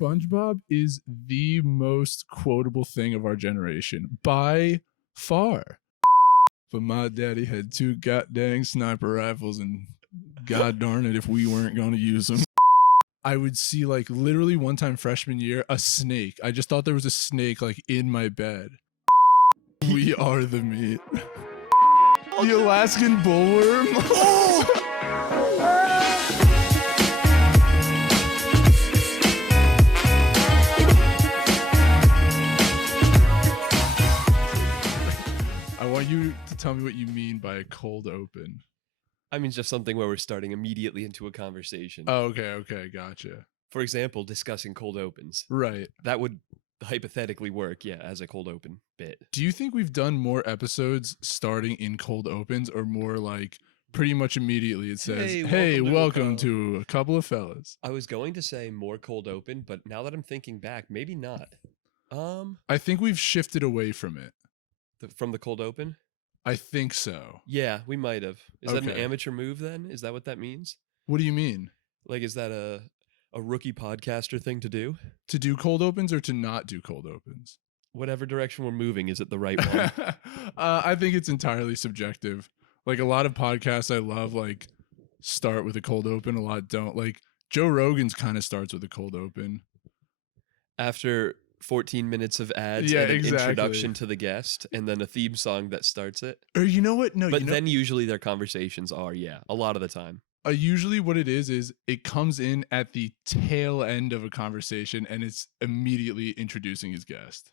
SpongeBob is the most quotable thing of our generation by far. But my daddy had 2 goddamn sniper rifles, and god darn it if we weren't going to use them. I would see, like, literally one time freshman year, a snake. I just thought there was a snake, like, in my bed. We are the meat. The Alaskan bullworm. Oh! I want you to tell me what you mean by a cold open. I mean, just something where we're starting immediately into a conversation. Oh, okay, gotcha. For example, discussing cold opens. Right. That would hypothetically work, yeah, as a cold open bit. Do you think we've done more episodes starting in cold opens, or more like pretty much immediately it says, hey, welcome to a couple of fellas? I was going to say more cold open, but now that I'm thinking back, maybe not. I think we've shifted away from it. From the cold open? I think so. Yeah, we might have. Is that an amateur move then? Is that what that means? What do you mean? Like, is that a rookie podcaster thing to do? To do cold opens or to not do cold opens? Whatever direction we're moving, is it the right one? I think it's entirely subjective. Like, a lot of podcasts I love, like, start with a cold open. A lot don't. Like, Joe Rogan's kind of starts with a cold open. After 14 minutes of ads and an introduction to the guest, and then a theme song that starts it. Or you know what? No, but then usually their conversations are, a lot of the time. Usually what it is it comes in at the tail end of a conversation and it's immediately introducing his guest.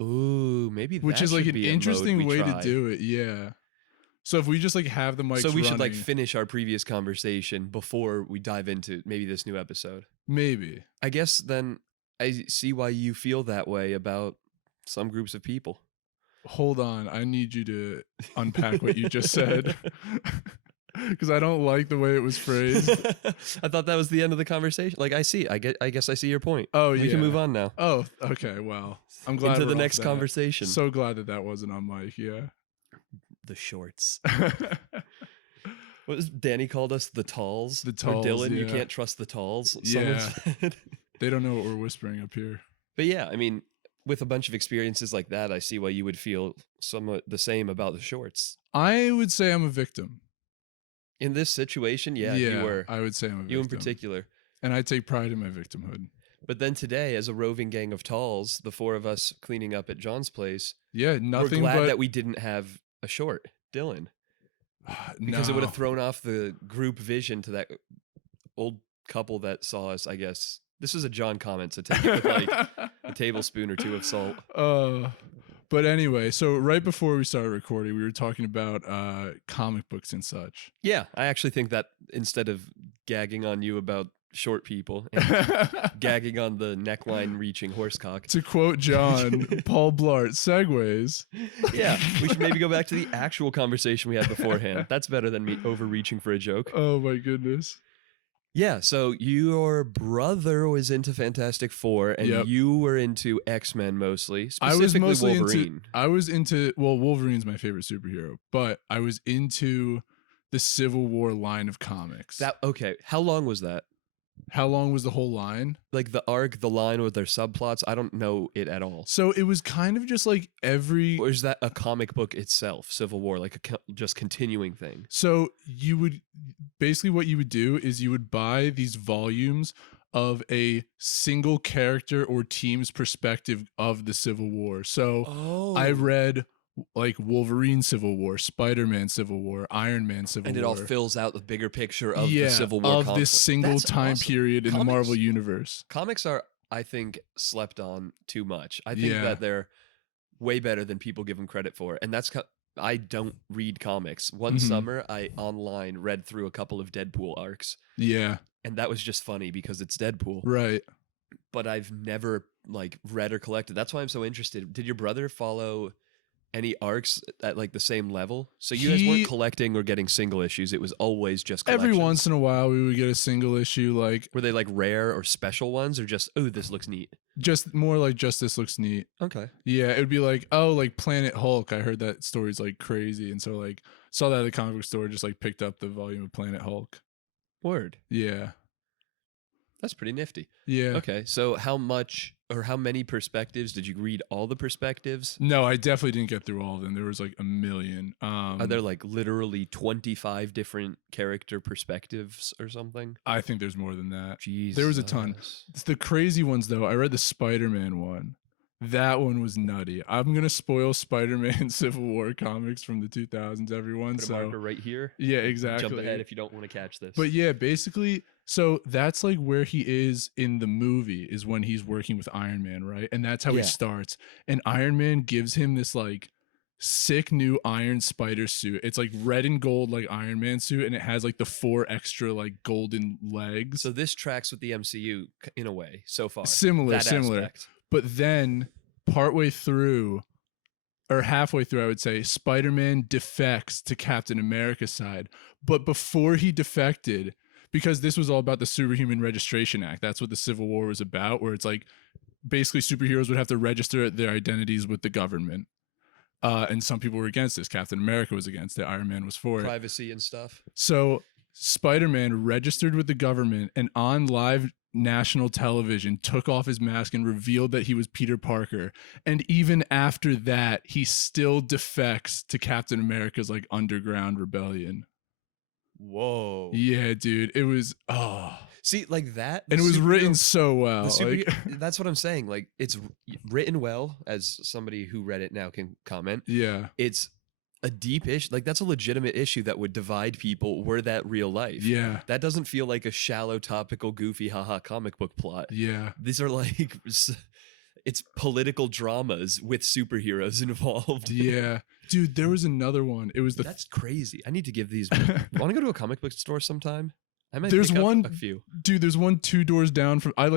Ooh, maybe that which is like an interesting way to do it. Yeah. So if we just like have the mics so we running, should like finish our previous conversation before we dive into maybe this new episode. Maybe. I guess then I see why you feel that way about some groups of people. Hold on. I need you to unpack what you just said. Because I don't like the way it was phrased. I thought that was the end of the conversation. Like, I guess I see your point. Oh, yeah. We can move on now. Oh, okay. Well, I'm glad into the next conversation. So glad that wasn't on mic. Yeah. The shorts. What was Danny called us? The talls. The talls. Or Dylan, yeah. You can't trust the talls. Yeah. They don't know what we're whispering up here. But yeah, I mean, with a bunch of experiences like that, I see why you would feel somewhat the same about the shorts. I would say I'm a victim. In this situation, you were. I would say I'm a victim. You in particular. And I take pride in my victimhood. But then today, as a roving gang of talls, the 4 of us cleaning up at John's place, we're glad that we didn't have a short, Dylan. Because it would have thrown off the group vision to that old couple that saw us, I guess. This is a John comment, so take it with like a tablespoon or 2 of salt. But anyway, so right before we started recording, we were talking about comic books and such. Yeah, I actually think that instead of gagging on you about short people and gagging on the neckline reaching horsecock. To quote John, Paul Blart, segues. Yeah, we should maybe go back to the actual conversation we had beforehand. That's better than me overreaching for a joke. Oh my goodness. Yeah, so your brother was into Fantastic Four, and you were into X-Men mostly, specifically Wolverine. Wolverine's my favorite superhero, but I was into the Civil War line of comics. Okay, how long was that? How long was the whole line? Like the arc, the line with their subplots? I don't know it at all. So it was kind of just like Or is that a comic book itself, Civil War, like a just continuing thing? So you would... Basically what you would do is you would buy these volumes of a single character or team's perspective of the Civil War. So I read like Wolverine Civil War, Spider-Man Civil War, Iron Man Civil War. And it all fills out the bigger picture of the Civil War of this single time period in the Marvel Universe. Comics are, I think, slept on too much. I think that they're way better than people give them credit for. And that's... I don't read comics. One summer, I online read through a couple of Deadpool arcs. Yeah. And that was just funny because it's Deadpool. Right. But I've never like read or collected. That's why I'm so interested. Did your brother follow any arcs at like the same level? So you guys weren't collecting or getting single issues. It was always just collections. Every once in a while we would get a single issue. Like, were they like rare or special ones, or just, oh, this looks neat? Just more like just this looks neat. Okay. Yeah, it would be like, oh, like Planet Hulk. I heard that story's like crazy, and so like saw that at the comic book store, just like picked up the volume of Planet Hulk. Word. Yeah. That's pretty nifty. Yeah. Okay, so how much or how many perspectives did you read? All the perspectives? No, I definitely didn't get through all of them. There was like a million. Are there like literally 25 different character perspectives or something? I think there's more than that. Jesus. There was a ton. It's the crazy ones though. I read the Spider-Man one. That one was nutty. I'm gonna spoil Spider-Man Civil War comics from the 2000s, everyone. Put a marker right here. Yeah, exactly. Jump ahead if you don't want to catch this. But yeah, basically, so that's like where he is in the movie is when he's working with Iron Man, right? And that's how he starts. And Iron Man gives him this like sick new Iron Spider suit. It's like red and gold like Iron Man suit, and it has like the 4 extra like golden legs. So this tracks with the MCU in a way so far. Similar. Aspect. But then partway through, or halfway through, I would say, Spider-Man defects to Captain America's side. But before he defected, because this was all about the Superhuman Registration Act, that's what the Civil War was about, where it's like basically superheroes would have to register their identities with the government. And some people were against this. Captain America was against it. Iron Man was for it. Privacy and stuff. So Spider-Man registered with the government and on live national television took off his mask and revealed that he was Peter Parker. And even after that, he still defects to Captain America's like underground rebellion. Whoa. Yeah, dude. It was see, like that, and it was written so well. Like, that's what I'm saying. Like, it's written well, as somebody who read it now can comment. Yeah. It's a deep issue. Like, that's a legitimate issue that would divide people were that real life. Yeah. That doesn't feel like a shallow, topical, goofy, haha comic book plot. Yeah. These are like, it's political dramas with superheroes involved. Yeah. Dude, there was another one. It was That's crazy. I need to give these. Want to go to a comic book store sometime? I might there's pick up one a few. Dude, there's one 2 doors down from my Are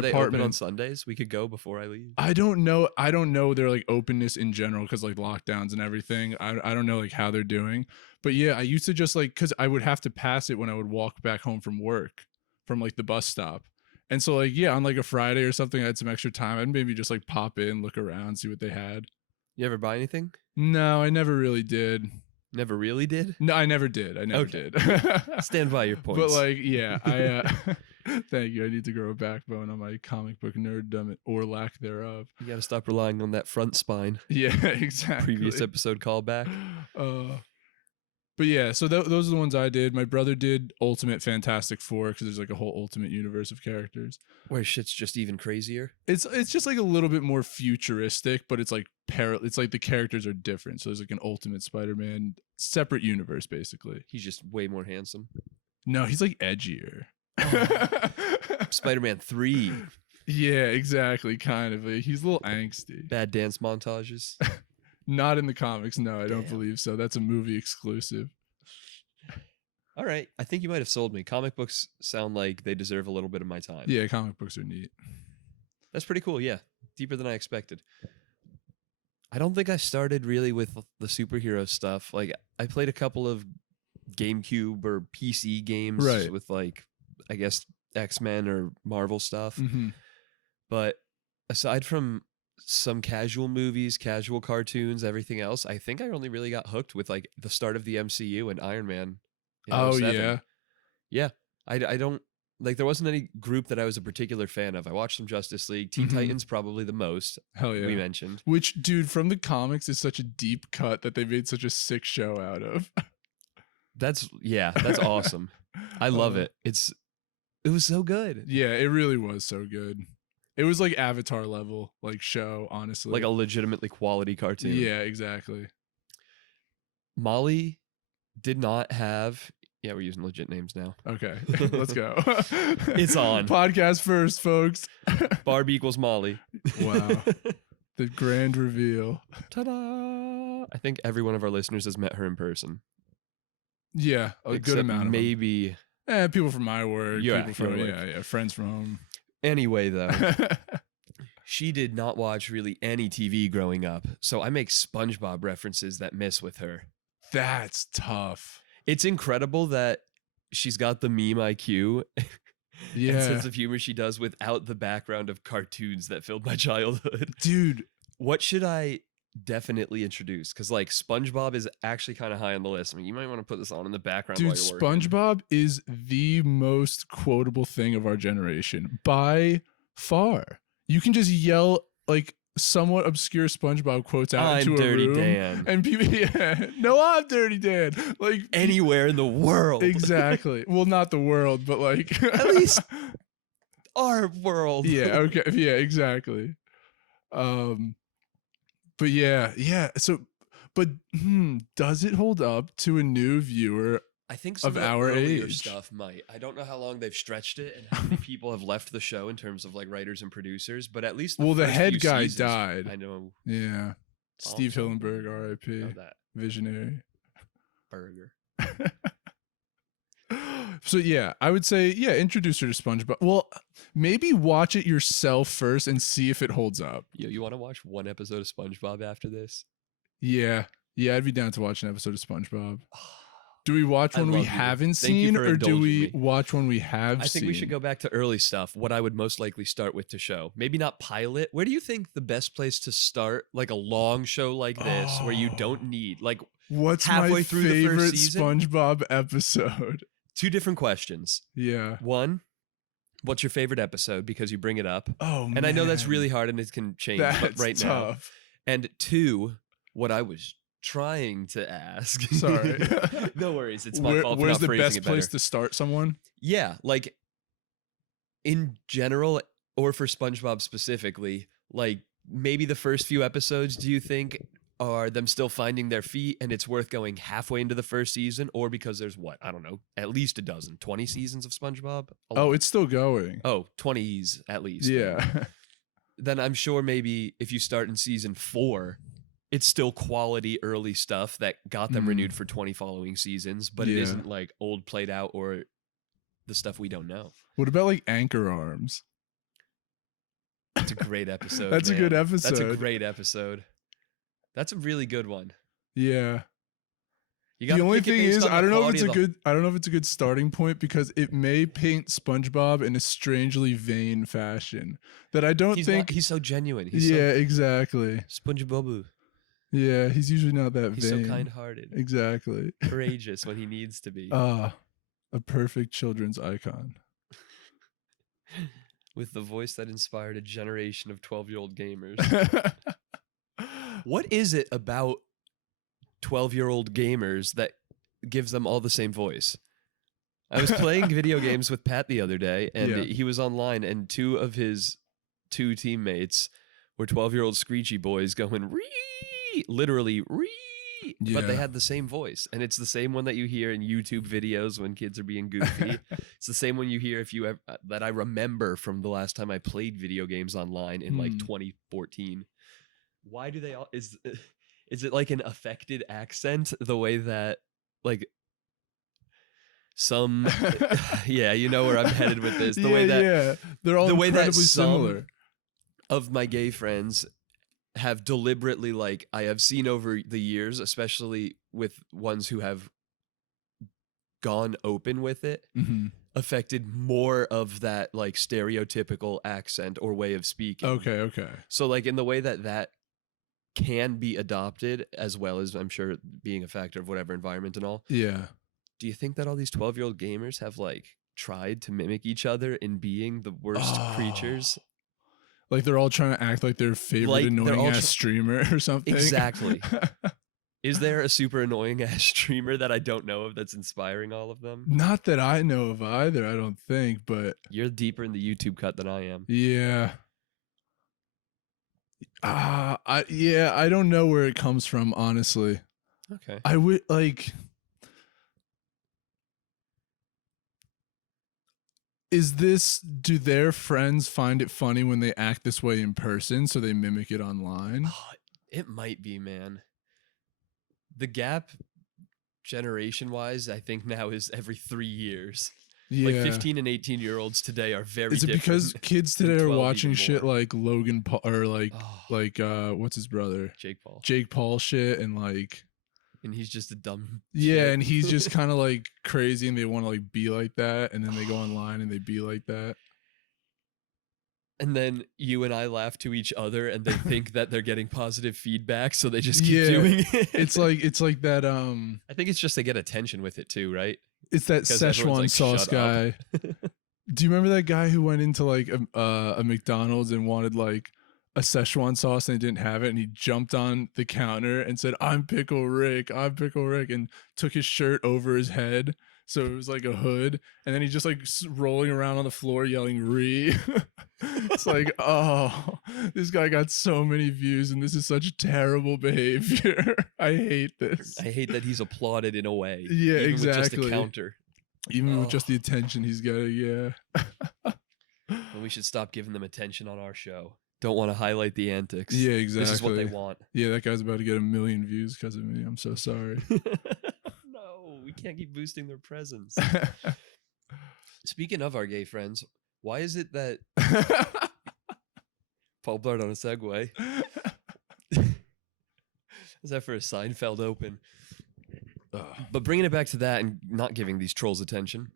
they apartment. open on Sundays? We could go before I leave. I don't know their like openness in general because like lockdowns and everything. I don't know like how they're doing. But yeah, I used to just like, because I would have to pass it when I would walk back home from work, from like the bus stop. And so like, yeah, on like a Friday or something, I had some extra time. I'd maybe just like pop in, look around, see what they had. You ever buy anything? No, I never really did. Never really did? No, I never did. I never did. Stand by your points. But like, yeah, I thank you. I need to grow a backbone on my comic book nerddom or lack thereof. You got to stop relying on that front spine. Yeah, exactly. Previous episode callback. But yeah, so those are the ones I did. My brother did Ultimate Fantastic Four because there's like a whole Ultimate universe of characters. Where shit's just even crazier. It's just like a little bit more futuristic, but it's like it's like the characters are different. So there's like an Ultimate Spider-Man, separate universe basically. He's just way more handsome. No, he's like edgier. Spider-Man 3. Yeah, exactly. Kind of. He's a little angsty. Bad dance montages. Not in the comics. No, I don't believe so. That's a movie exclusive. All right. I think you might have sold me. Comic books sound like they deserve a little bit of my time. Yeah, comic books are neat. That's pretty cool. Yeah. Deeper than I expected. I don't think I started really with the superhero stuff. Like, I played a couple of GameCube or PC games with like, I guess, X-Men or Marvel stuff. Mm-hmm. But aside from some casual movies, casual cartoons, everything else, I think I only really got hooked with like the start of the MCU and Iron Man. Oh, 07. yeah. Yeah. I don't like, there wasn't any group that I was a particular fan of. I watched some Justice League. Teen Titans probably the most. Hell yeah. We mentioned. Which, dude, from the comics is such a deep cut that they made such a sick show out of. That's awesome. I love it. It was so good. Yeah, it really was so good. It was like Avatar level, like show, honestly. Like a legitimately quality cartoon. Yeah, exactly. Molly did not have... Yeah, we're using legit names now. Okay, let's go. It's on. Podcast first, folks. Barb equals Molly. Wow. The grand reveal. Ta-da! I think every one of our listeners has met her in person. Yeah, a good amount of maybe... people from my work. Yeah, people from, friends from home. Anyway, though, she did not watch really any TV growing up, so I make SpongeBob references that miss with her. That's tough. It's incredible that she's got the meme IQ and sense of humor she does without the background of cartoons that filled my childhood. Dude, what should I definitely introduce, because like SpongeBob is actually kind of high on the list. I mean, you might want to put this on in the background. Dude, while you're working. SpongeBob is the most quotable thing of our generation by far. You can just yell like somewhat obscure SpongeBob quotes out I'm into Dirty a room, Dan. and people, no, I'm Dirty Dan. Like Anywhere in the world. exactly. Well, not the world, but like At least our world. Yeah. Okay. Yeah. Exactly. But yeah. So, but does it hold up to a new viewer I think some of of the our earlier age? stuff might. I don't know how long they've stretched it and how many people have left the show in terms of like writers and producers, but at least Well, the first head few guy seasons, died. I know. Yeah. Steve Also, Hillenburg, R.I.P. know that Visionary. burger. So yeah, I would say introduce her to SpongeBob. Well, maybe watch it yourself first and see if it holds up. Yo, you want to watch one episode of SpongeBob after this? Yeah, I'd be down to watch an episode of SpongeBob. Do we watch I one we love you. haven't Thank you seen, for or do indulging we me. watch one we have seen? I think we should go back to early stuff. What I would most likely start with to show. Maybe not pilot. Where do you think the best place to start like a long show like this where you don't need like What's halfway my through the first favorite season? SpongeBob episode? Two different questions. Yeah. One, what's your favorite episode? Because you bring it up. Oh, man. And I know that's really hard and it can change, but right now. tough. And two, what I was trying to ask. Sorry. No worries. It's my fault for Where's not the phrasing best it better. place to start someone? Yeah, like in general, or for SpongeBob specifically, like maybe the first few episodes, do you think are them still finding their feet and it's worth going halfway into the first season, or because there's what, I don't know, at least a dozen, 20 seasons of SpongeBob? Oh, it's still going. Oh, 20s at least. Yeah. Then I'm sure maybe if you start in season 4, it's still quality early stuff that got them renewed for 20 following seasons, but it isn't like old played out or the stuff we don't know. What about like Anchor Arms? That's a great episode. That's a good episode. That's a great episode. That's a really good one. Yeah. You The gotta only pick it thing based is, on the I don't know if quality it's a of the- good. I don't know if it's a good starting point because it may paint SpongeBob in a strangely vain fashion that I don't think. He's so genuine. He's exactly. so SpongeBob. Yeah, he's usually not that He's vain. so kind-hearted, Exactly. courageous when he needs to be. A perfect children's icon. With the voice that inspired a generation of 12-year-old gamers. What is it about 12-year-old gamers that gives them all the same voice? I was playing video games with Pat the other day, and he was online, and two of his two teammates were 12-year-old screechy boys going, "Ree!" Literally, "Ree!" But they had the same voice, and it's the same one that you hear in YouTube videos when kids are being goofy. It's the same one you hear if you ever, that I remember from the last time I played video games online in like 2014. Why do they all is it like an affected accent the way that like some yeah, you know where I'm headed with this. The way that they're all the way that incredibly similar. Of my gay friends have deliberately, like I have seen over the years, especially with ones who have gone open with it, affected more of that like stereotypical accent or way of speaking. Okay. So like in the way that that can be adopted, as well as I'm sure being a factor of whatever environment and all. Yeah. Do you think that all these 12-year-old gamers have like tried to mimic each other in being the worst creatures? Like they're all trying to act like their favorite Like, annoying ass streamer or something. Exactly. Is there a super annoying ass streamer that I don't know of that's inspiring all of them? Not that I know of either, I don't think, but You're deeper in the YouTube cut than I am. yeah. I don't know where it comes from, honestly. Okay. I would like do their friends find it funny when they act this way in person, so they mimic it online? Oh, it might be, man. The gap generation-wise, I think now is every 3 years. Yeah. Like 15 and 18-year-olds today are very Is it different. because kids today are 12 watching even shit more. like Logan Paul or like what's his brother? Jake Paul. Shit and like And he's just a dumb yeah, shit. and he's just kind of like crazy and they want to like be like that and then they go online and they be like that. And then you and I laugh to each other, and they think that they're getting positive feedback, so they just keep doing it. It's like that. I think it's just they get attention with it too, right? It's that Szechuan sauce guy. Do you remember that guy who went into like a McDonald's and wanted like a Szechuan sauce and they didn't have it, and he jumped on the counter and said, "I'm Pickle Rick, I'm Pickle Rick," and took his shirt over his head. So it was like a hood, and then he just like rolling around on the floor yelling "reeee." It's like, oh, this guy got so many views, and this is such terrible behavior. I hate this. I hate that he's applauded in a way. Yeah, even exactly. With just a counter. Even with just the attention he's getting, yeah. And we should stop giving them attention on our show. Don't want to highlight the antics. Yeah, exactly. This is what they want. Yeah, that guy's about to get 1 million views because of me. I'm so sorry. No, we can't keep boosting their presence. Speaking of our gay friends, why is it that Paul Blart on a segue? Is that for a Seinfeld open? But bringing it back to that and not giving these trolls attention.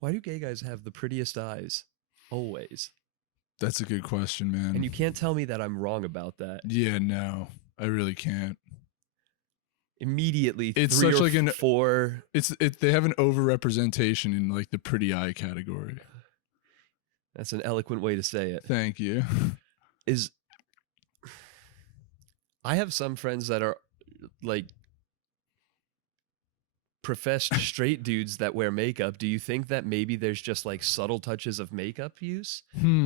Why do gay guys have the prettiest eyes? Always. That's a good question, man. And you can't tell me that I'm wrong about that. Yeah, no, I really can't. Immediately, it's 3 such or like an 4. They have an overrepresentation in like the pretty eye category. That's an eloquent way to say it. Thank you. I have some friends that are like professed straight dudes that wear makeup. Do you think that maybe there's just like subtle touches of makeup use,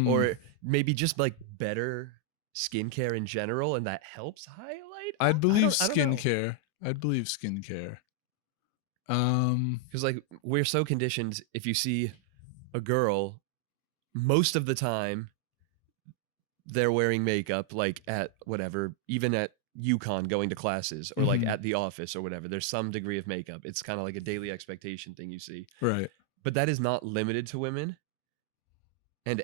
or maybe just like better skincare in general, and that helps highlight? I'd believe skincare. I'd believe skincare. Because like we're so conditioned, if you see a girl, most of the time they're wearing makeup, like at whatever, even at UConn going to classes, or like at the office or whatever, there's some degree of makeup. It's kind of like a daily expectation thing you see. Right. But that is not limited to women. And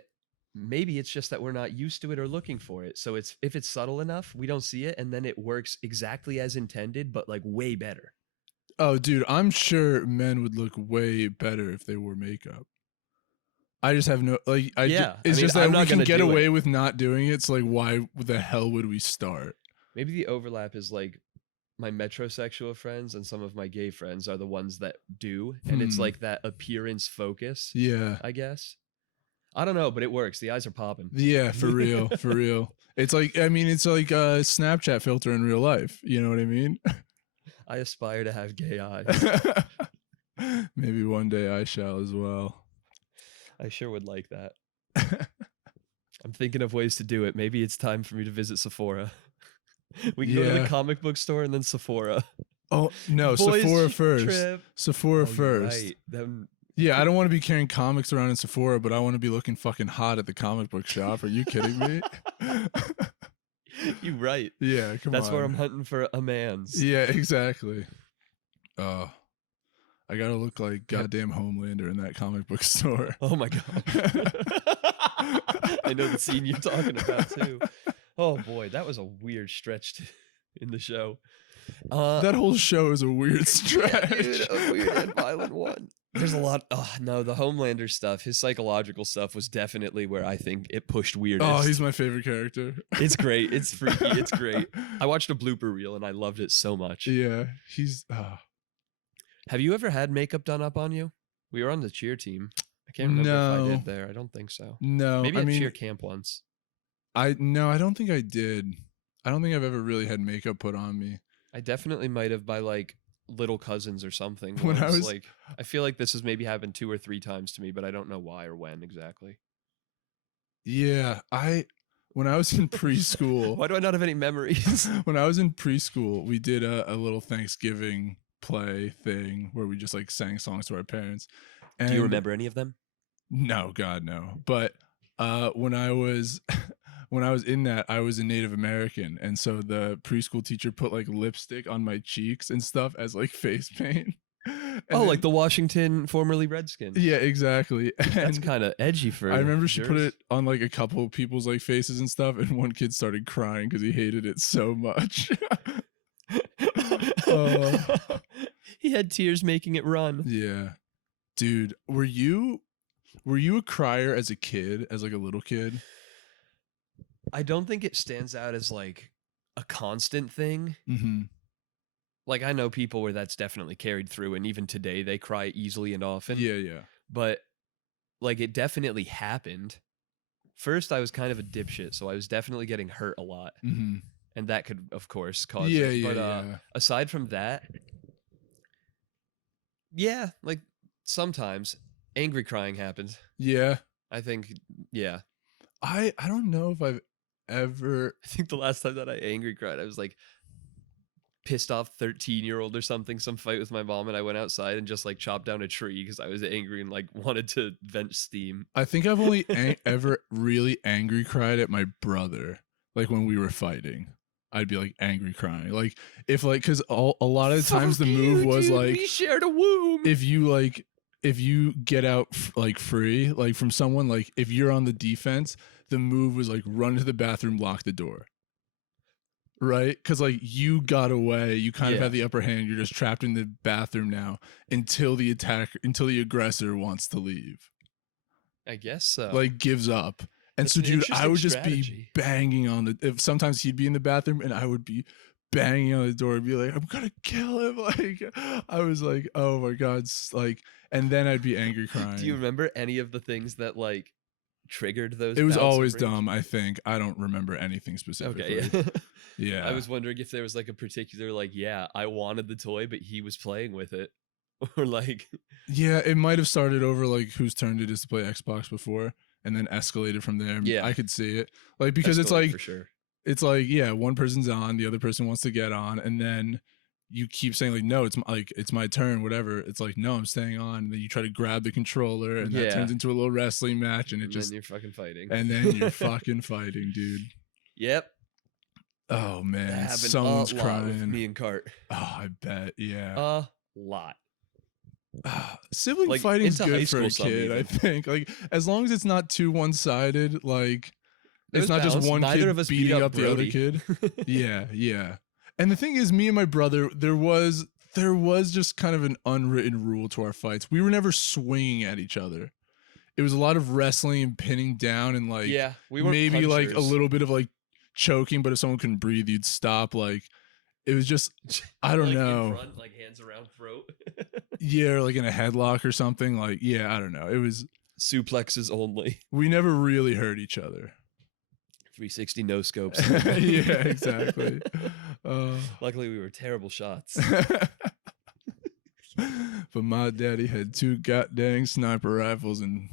maybe it's just that we're not used to it or looking for it. So if it's subtle enough, we don't see it, and then it works exactly as intended, but like way better. Oh, dude, I'm sure men would look way better if they wore makeup. I just have no it's just that we can get away with not doing it. So like, why the hell would we start? Maybe the overlap is like my metrosexual friends and some of my gay friends are the ones that do, and it's like that appearance focus. Yeah, I guess. I don't know, but it works. The eyes are popping. Yeah, for real, for real. It's like, I mean, it's like a Snapchat filter in real life. You know what I mean? I aspire to have gay eyes. Maybe one day I shall as well. I sure would like that. I'm thinking of ways to do it. Maybe it's time for me to visit Sephora. We can go to the comic book store and then Sephora. Oh, no, Boys Sephora first. Trip. Sephora first. Right. Them. Yeah, I don't want to be carrying comics around in Sephora, but I want to be looking fucking hot at the comic book shop. Are you kidding me? You right. Yeah, come on. That's where I'm hunting for a man's. Yeah, exactly. I gotta look like goddamn Homelander in that comic book store. Oh my god. I know the scene you're talking about too. Oh boy, that was a weird stretch in the show. That whole show is a weird stretch. Yeah, dude, a weird and violent one. There's a lot. Oh no, the Homelander stuff, his psychological stuff was definitely where I think it pushed weirdest. Oh, he's my favorite character. It's great. It's freaky. It's great. I watched a blooper reel and I loved it so much. Yeah, he's. Have you ever had makeup done up on you? We were on the cheer team. I can't remember if I did there. I don't think so. No, maybe at cheer camp once. I don't think I did. I don't think I've ever really had makeup put on me. I definitely might have by like little cousins or something. When I was like, I feel like this has maybe happened 2 or 3 times to me, but I don't know why or when exactly. Yeah, when I was in preschool. Why do I not have any memories? When I was in preschool, we did a little Thanksgiving play thing where we just like sang songs to our parents. And do you remember any of them? No, God, no. But when I was in that, I was a Native American, and so the preschool teacher put like lipstick on my cheeks and stuff as like face paint. Like the Washington formerly Redskins. Yeah, exactly. That's kind of edgy for. I remember she put it on like a couple of people's like faces and stuff, and one kid started crying because he hated it so much. He had tears making it run. Yeah, dude, were you? Were you a crier as a kid, as like a little kid? I don't think it stands out as like a constant thing. Mm-hmm. Like I know people where that's definitely carried through, and even today they cry easily and often. Yeah, yeah. But like it definitely happened. First, I was kind of a dipshit, so I was definitely getting hurt a lot, Mm-hmm. and that could, of course, cause Yeah, it. yeah, But yeah. aside from that, yeah, like sometimes angry crying happens. Yeah. I think, yeah. I don't know if I've ever. I think the last time that I angry cried, I was like pissed off 13-year-old or something, some fight with my mom, and I went outside and just like chopped down a tree because I was angry and like wanted to vent steam. I think I've only ever really angry cried at my brother, like when we were fighting. I'd be like angry crying, like if like because a lot of the times the move was dude, like we shared a womb. if you get out like free like from someone, like if you're on the defense, the move was like run to the bathroom, lock the door. Right? Because like you got away, you kind of Yeah. had the upper hand. You're just trapped in the bathroom now until the aggressor wants to leave. I guess so. Like gives up. And That's so, an dude, I interesting would just strategy. be banging on the. If sometimes he'd be in the bathroom, and I would be banging on the door and be like, "I'm gonna kill him!" Like I was like, "Oh my god!" Like, and then I'd be angry crying. Do you remember any of the things that like triggered those? It was bouts of always rage? dumb. I think I don't remember anything specifically. Okay, yeah. Yeah. I was wondering if there was like a particular like, yeah, I wanted the toy, but he was playing with it, or like, Yeah, it might have started over like whose turn it is to play Xbox before, and then escalated from there. Yeah. I could see it, like because it's escalated like for sure. it's like yeah, one person's on, the other person wants to get on, and then you keep saying like no, it's my turn, whatever. It's like no, I'm staying on. And then you try to grab the controller, and that Yeah. turns into a little wrestling match, and it And just then you're fucking fighting. and then you're fucking fighting, dude. Yep. Oh That man, happened someone's a lot with crying. me and Cart. Oh, I bet. Yeah. A lot. Sibling Like, fighting's into high good for a school some kid, I even. think. Like as long as it's not too one-sided, like it's There's not just balance. one Neither kid of us beat beating up up the other Brody. kid. Yeah, yeah. And the thing is, me and my brother, there was just kind of an unwritten rule to our fights. We were never swinging at each other. It was a lot of wrestling and pinning down, and like Yeah, we weren't maybe like a punchers. little bit of like choking, but if someone couldn't breathe, you'd stop. Like it was just I don't like know. In front, like hands around throat. Yeah, or like in a headlock or something. Like yeah, I don't know. It was Suplexes only. we never really hurt each other. 360 no scopes. Yeah, exactly. Luckily, we were terrible shots. But my daddy had 2 goddamn sniper rifles, and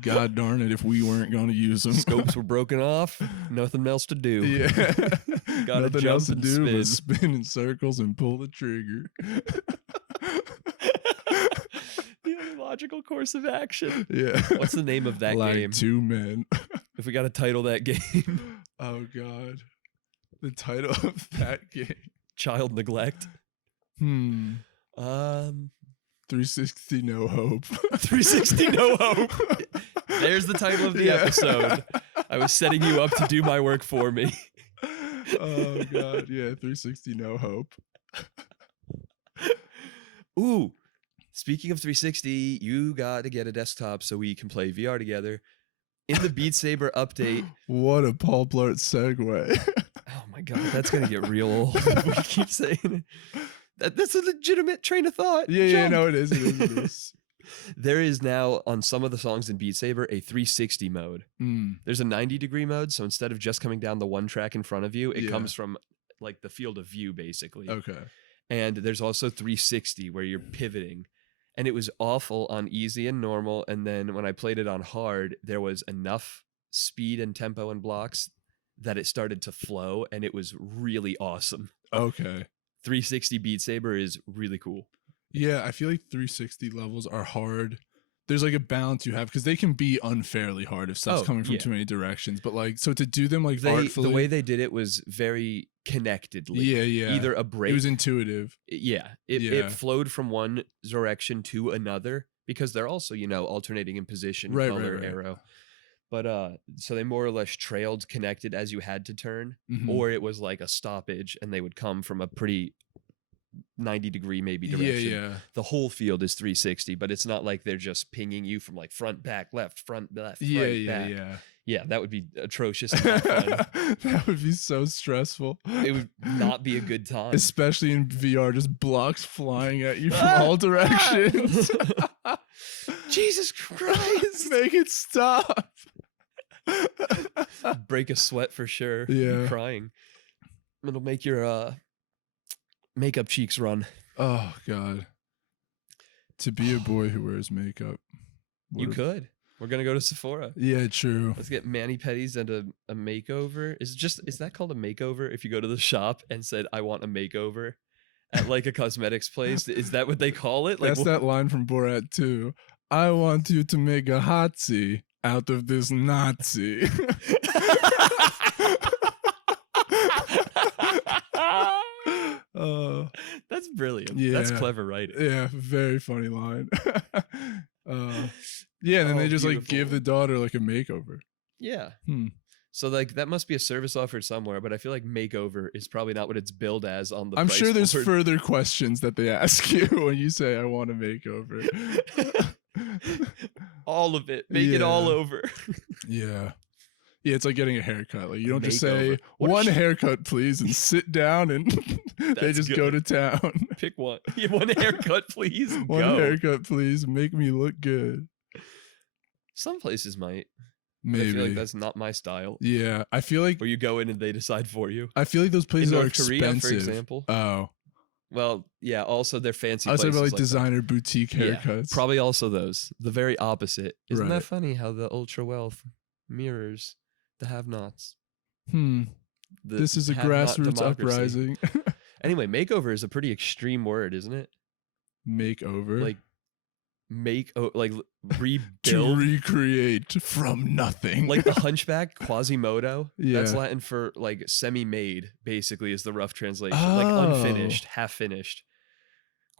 god darn it if we weren't going to use them. Scopes were broken off. Nothing else to do. Yeah. Gotta Nothing jump else to and do but spin. spin in circles and pull the trigger. The only logical course of action. Yeah. What's the name of that like game? 2 men. If we got to title that game, Oh god. The title of that game. Child Neglect. 360 No Hope. 360 No Hope. There's the title of the Yeah. episode. I was setting you up to do my work for me. Oh god, yeah, 360 No Hope. Ooh, speaking of 360, you got to get a desktop so we can play VR together. In the Beat Saber update. What a Paul Blart segue. Oh my god, that's gonna get real old. We keep saying it. That's a legitimate train of thought. Yeah, Jump. no, it is. It is. There is now on some of the songs in Beat Saber a 360 mode. Mm. There's a 90-degree mode, so instead of just coming down the one track in front of you, it Yeah. comes from like the field of view basically. Okay. And there's also 360 where you're pivoting. And it was awful on easy and normal. And then when I played it on hard, there was enough speed and tempo and blocks that it started to flow, and it was really awesome. Okay. 360 Beat Saber is really cool. Yeah, I feel like 360 levels are hard. There's like a balance you have because they can be unfairly hard if stuff's coming from too many directions. But like, so to do them like artfully, the way they did it was very connectedly. Yeah, yeah. Either a break. It was intuitive. Yeah. Yeah. It flowed from one direction to another because they're also, alternating in position, Right, color, right. arrow. But so they more or less trailed connected as you had to turn, Mhm. or it was like a stoppage and they would come from a pretty 90-degree maybe Yeah, direction. yeah. The whole field is 360, but it's not like they're just pinging you from like front, back, left, Yeah, right, yeah, back. yeah. Yeah, that would be atrocious and not fun. That would be so stressful. It would not be a good time. Especially in VR, just blocks flying at you from all directions. Jesus Christ. Make it stop. Break a sweat for sure. Yeah. Be crying. It'll make your makeup cheeks run. Oh, God. To be a boy who wears makeup. You could. We're gonna go to Sephora. Yeah, true. Let's get mani-pedis and a makeover. Is that called a makeover? If you go to the shop and said, I want a makeover at like a cosmetics place, is that what they call it? Like, That's that line from Borat 2. I want you to make a hotsy out of this Nazi. That's brilliant. Yeah. That's clever writing. Yeah, very funny line. Yeah, and then they just like give the daughter like a makeover. Yeah. So like that must be a service offered somewhere, but I feel like makeover is probably not what it's billed as on the I'm price sure there's board. further questions that they ask you when you say I want a makeover. All of it. Make it all over. Yeah. Yeah, it's like getting a haircut. Like you don't just Makeover. say one haircut, please, and sit down, and they just go to town. Pick one. Yeah, one haircut, please. One haircut, please. Make me look good. Some places might. Maybe. I feel like that's not my style. Yeah, I feel like where you go in and they decide for you. I feel like those places in are North expensive. Korea, for example. Oh. Well, yeah. Also, they're fancy. I was talking about like that. designer boutique haircuts. Yeah, probably also those. The very opposite. Isn't Right. that funny how the ultra wealth mirrors the have-nots? This is a have-not grassroots democracy. uprising. Anyway, makeover is a pretty extreme word, isn't it? Makeover. Like rebuild. To recreate from nothing. Like the Hunchback, Quasimodo. Yeah. That's Latin for like semi-made, basically, is the rough translation. Like unfinished, half finished.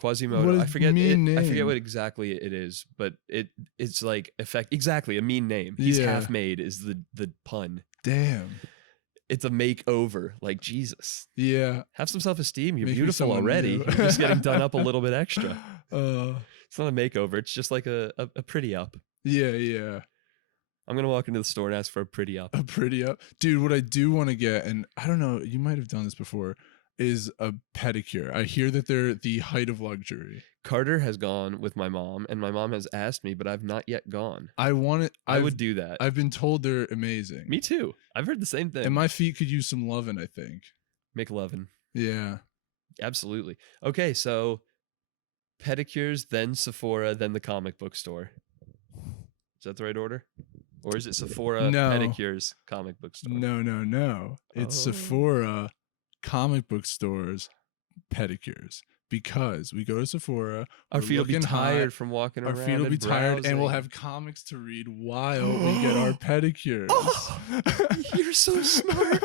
Quasimodo. I forget what exactly it is, but it's like exactly a mean name. He's half made is the pun. Damn. It's a makeover. Like Jesus. Yeah. Have some self-esteem. You're Make me beautiful someone already. new. You're just getting done up a little bit extra. It's not a makeover. It's just like a pretty up. Yeah, yeah. I'm going to walk into the store and ask for a pretty up. A pretty up. Dude, what I do want to get, and I don't know, you might have done this before, is a pedicure. I hear that they're the height of luxury. Carter has gone with my mom, and my mom has asked me, but I've not yet gone. I want it. I would do that. I've been told they're amazing. Me too. I've heard the same thing. And my feet could use some loving, I think. McLovin. Yeah. Absolutely. Okay, so pedicures, then Sephora, then the comic book store. Is that the right order? Or is it Sephora, No. pedicures, comic book store? No. It's Sephora, comic book stores, pedicures. Because we go to Sephora, our feet will be tired from walking around. Our feet will be tired, and we'll have comics to read while we get our pedicures. Oh, you're so smart.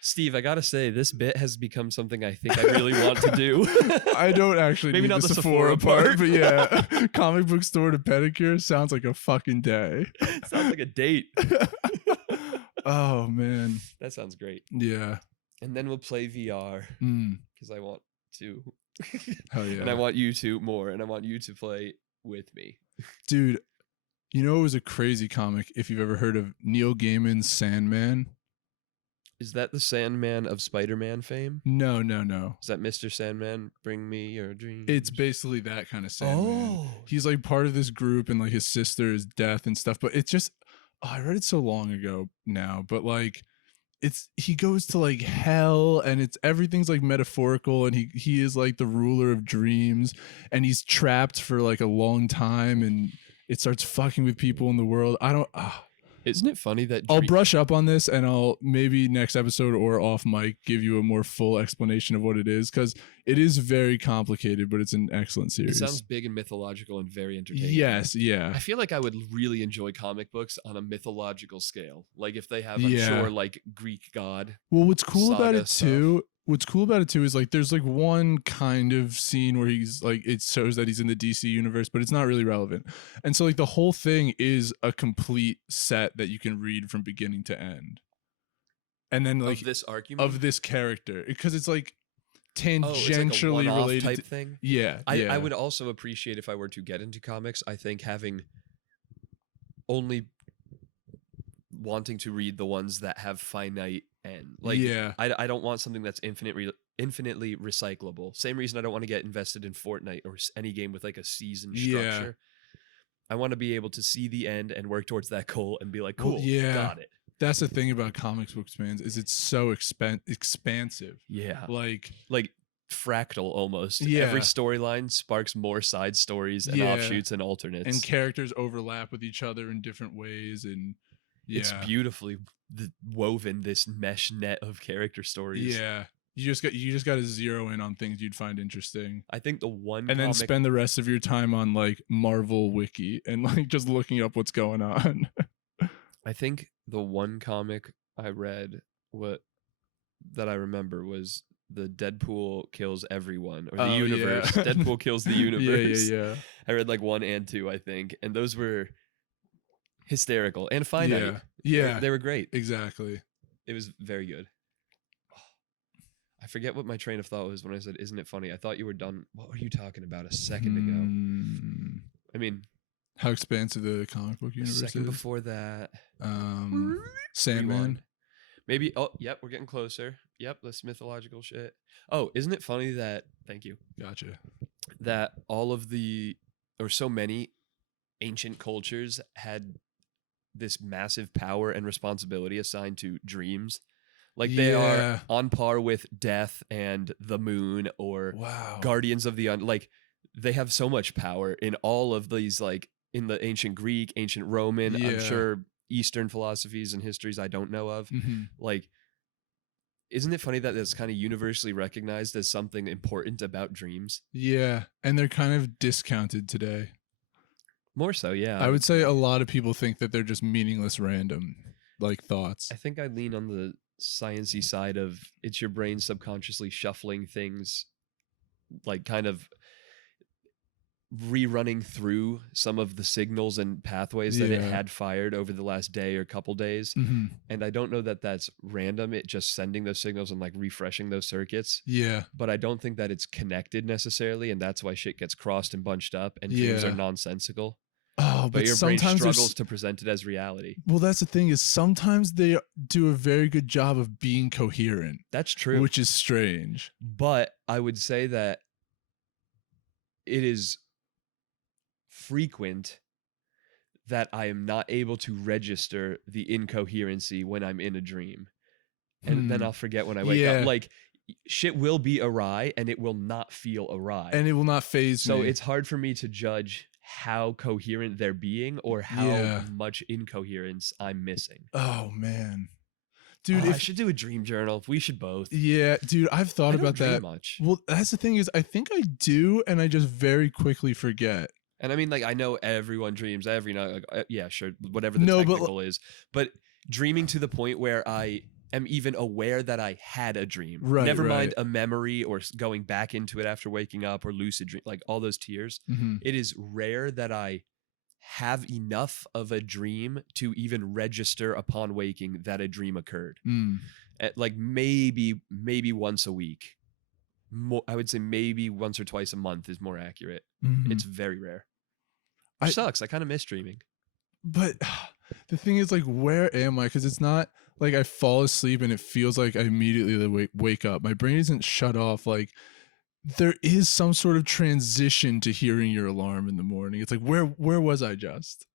Steve, I gotta say, this bit has become something I think I really want to do. I don't actually Maybe need not the the Sephora Sephora part, but yeah, comic book store to pedicure sounds like a fucking day. Sounds like a date. Oh man, that sounds great. Yeah. And then we'll play VR because I want to. Hell yeah. And I want you to more, and I want you to play with me. Dude, you know it was a crazy comic if you've ever heard of Neil Gaiman's Sandman? Is that the Sandman of Spider-Man fame? No. Is that Mr. Sandman, bring me your dreams? It's basically that kind of Sandman. Oh. He's like part of this group, and like his sister's death and stuff, but it's just, I read it so long ago now, but like he goes to like hell, and everything's like metaphorical, and he is like the ruler of dreams, and he's trapped for like a long time, and it starts fucking with people in the world. Isn't it funny that I'll brush up on this, and I'll maybe next episode or off mic give you a more full explanation of what it is, because it is very complicated, but it's an excellent series. It sounds big and mythological and very entertaining. Yes, yeah. I feel like I would really enjoy comic books on a mythological scale. Like if they have, I'm sure, like Greek god. Well, what's cool about it stuff. too is like there's like one kind of scene where he's like, it shows that he's in the DC universe, but it's not really relevant. And so like the whole thing is a complete set that you can read from beginning to end. And then like of this argument of this character, because it's like tangentially one-off related type to, thing. yeah. I would also appreciate if I were to get into comics. I think having only wanting to read the ones that have finite end. Like, yeah. I don't want something that's infinitely recyclable. Same reason I don't want to get invested in Fortnite or any game with like a season structure. I want to be able to see the end and work towards that goal and be like, cool, got it. That's the thing about comics books, man, is it's so expansive. Yeah. Like fractal almost. Yeah. Every storyline sparks more side stories and offshoots and alternates. And characters overlap with each other in different ways, and it's beautifully woven, this mesh net of character stories. Yeah. You just got to zero in on things you'd find interesting. I think the one and then spend the rest of your time on like Marvel Wiki and like just looking up what's going on. I think the one comic I read that I remember was the Deadpool kills everyone, or the universe. Yeah. Deadpool kills the universe. Yeah. I read like 1 and 2, I think, and those were hysterical and finite. Yeah. They were great. Exactly. It was very good. I forget what my train of thought was when I said, "Isn't it funny?" I thought you were done. What were you talking about a second ago? I mean, how expansive the comic book universe is. Second before that, Sandman. Rewind. Maybe. Oh, yep, we're getting closer. Yep, this mythological shit. Oh, isn't it funny that? Thank you. Gotcha. That all of or so many ancient cultures had this massive power and responsibility assigned to dreams. Like they are on par with death and the moon or guardians of the like they have so much power in all of these, like in the ancient Greek, ancient Roman, I'm sure Eastern philosophies and histories I don't know of. Like, isn't it funny that it's kind of universally recognized as something important about dreams? Yeah. And they're kind of discounted today. More so, yeah. I would say a lot of people think that they're just meaningless, random like thoughts. I think I lean on the sciencey side of it's your brain subconsciously shuffling things, like kind of rerunning through some of the signals and pathways that it had fired over the last day or couple days. And I don't know that that's random, it just sending those signals and like refreshing those circuits. But I don't think that it's connected necessarily, and that's why shit gets crossed and bunched up and dreams are nonsensical. Oh, but your brain struggles to present it as reality. Well, that's the thing, is sometimes they do a very good job of being coherent. That's true. Which is strange. But I would say that it is frequent that I am not able to register the incoherency when I'm in a dream. And then I'll forget when I wake up. Like, shit will be awry and it will not feel awry. And it will not phase me. So it's hard for me to judge how coherent they're being or how much incoherence I'm missing. Oh, man. Dude, I should do a dream journal. We should both. Yeah, dude, I've thought about that. Much. Well, that's the thing, is I think I do, and I just very quickly forget. And I mean, like, I know everyone dreams every night. Like, yeah, sure, whatever the technical is. But dreaming to the point where I am even aware that I had a dream. Never mind a memory or going back into it after waking up or lucid dream, like all those tiers. It is rare that I have enough of a dream to even register upon waking that a dream occurred. Like maybe once a week. I would say maybe once or twice a month is more accurate. It's very rare. Which sucks. I kind of miss dreaming. But the thing is, like, where am I? Because it's not like I fall asleep and it feels like I immediately wake up. My brain isn't shut off. Like, there is some sort of transition to hearing your alarm in the morning. It's like, where was I just?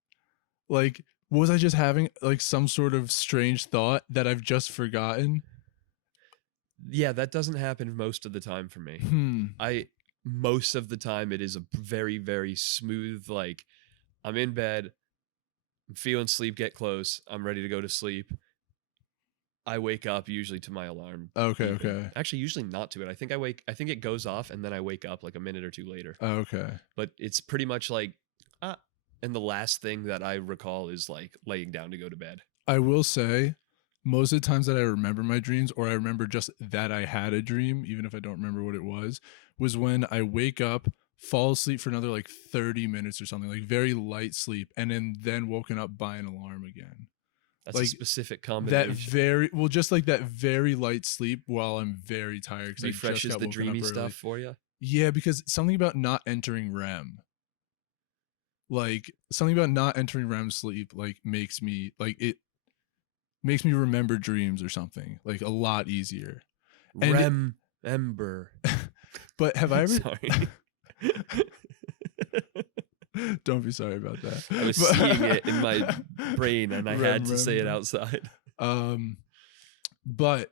Like, was I just having like some sort of strange thought that I've just forgotten? Yeah, that doesn't happen most of the time for me. Most of the time it is a very, very smooth, like, I'm in bed, I'm feeling sleep get close, I'm ready to go to sleep. I wake up usually to my alarm. Okay. Actually, usually not to it. I think it goes off and then I wake up like a minute or two later. Okay. But it's pretty much like, and the last thing that I recall is like laying down to go to bed. I will say, most of the times that I remember my dreams, or I remember just that I had a dream, even if I don't remember what it was when I wake up, fall asleep for another like 30 minutes or something, like very light sleep, and then woken up by an alarm again. That's like a specific that combination. just like that very light sleep while I'm very tired because I just Refreshes got the woken up dreamy early. stuff for you. Yeah, because something about not entering REM, like something about not entering REM sleep, like makes me remember dreams or something like a lot easier. And Remember. but have I ever? Sorry. Don't be sorry about that. I was seeing it in my brain and I had to say it outside. But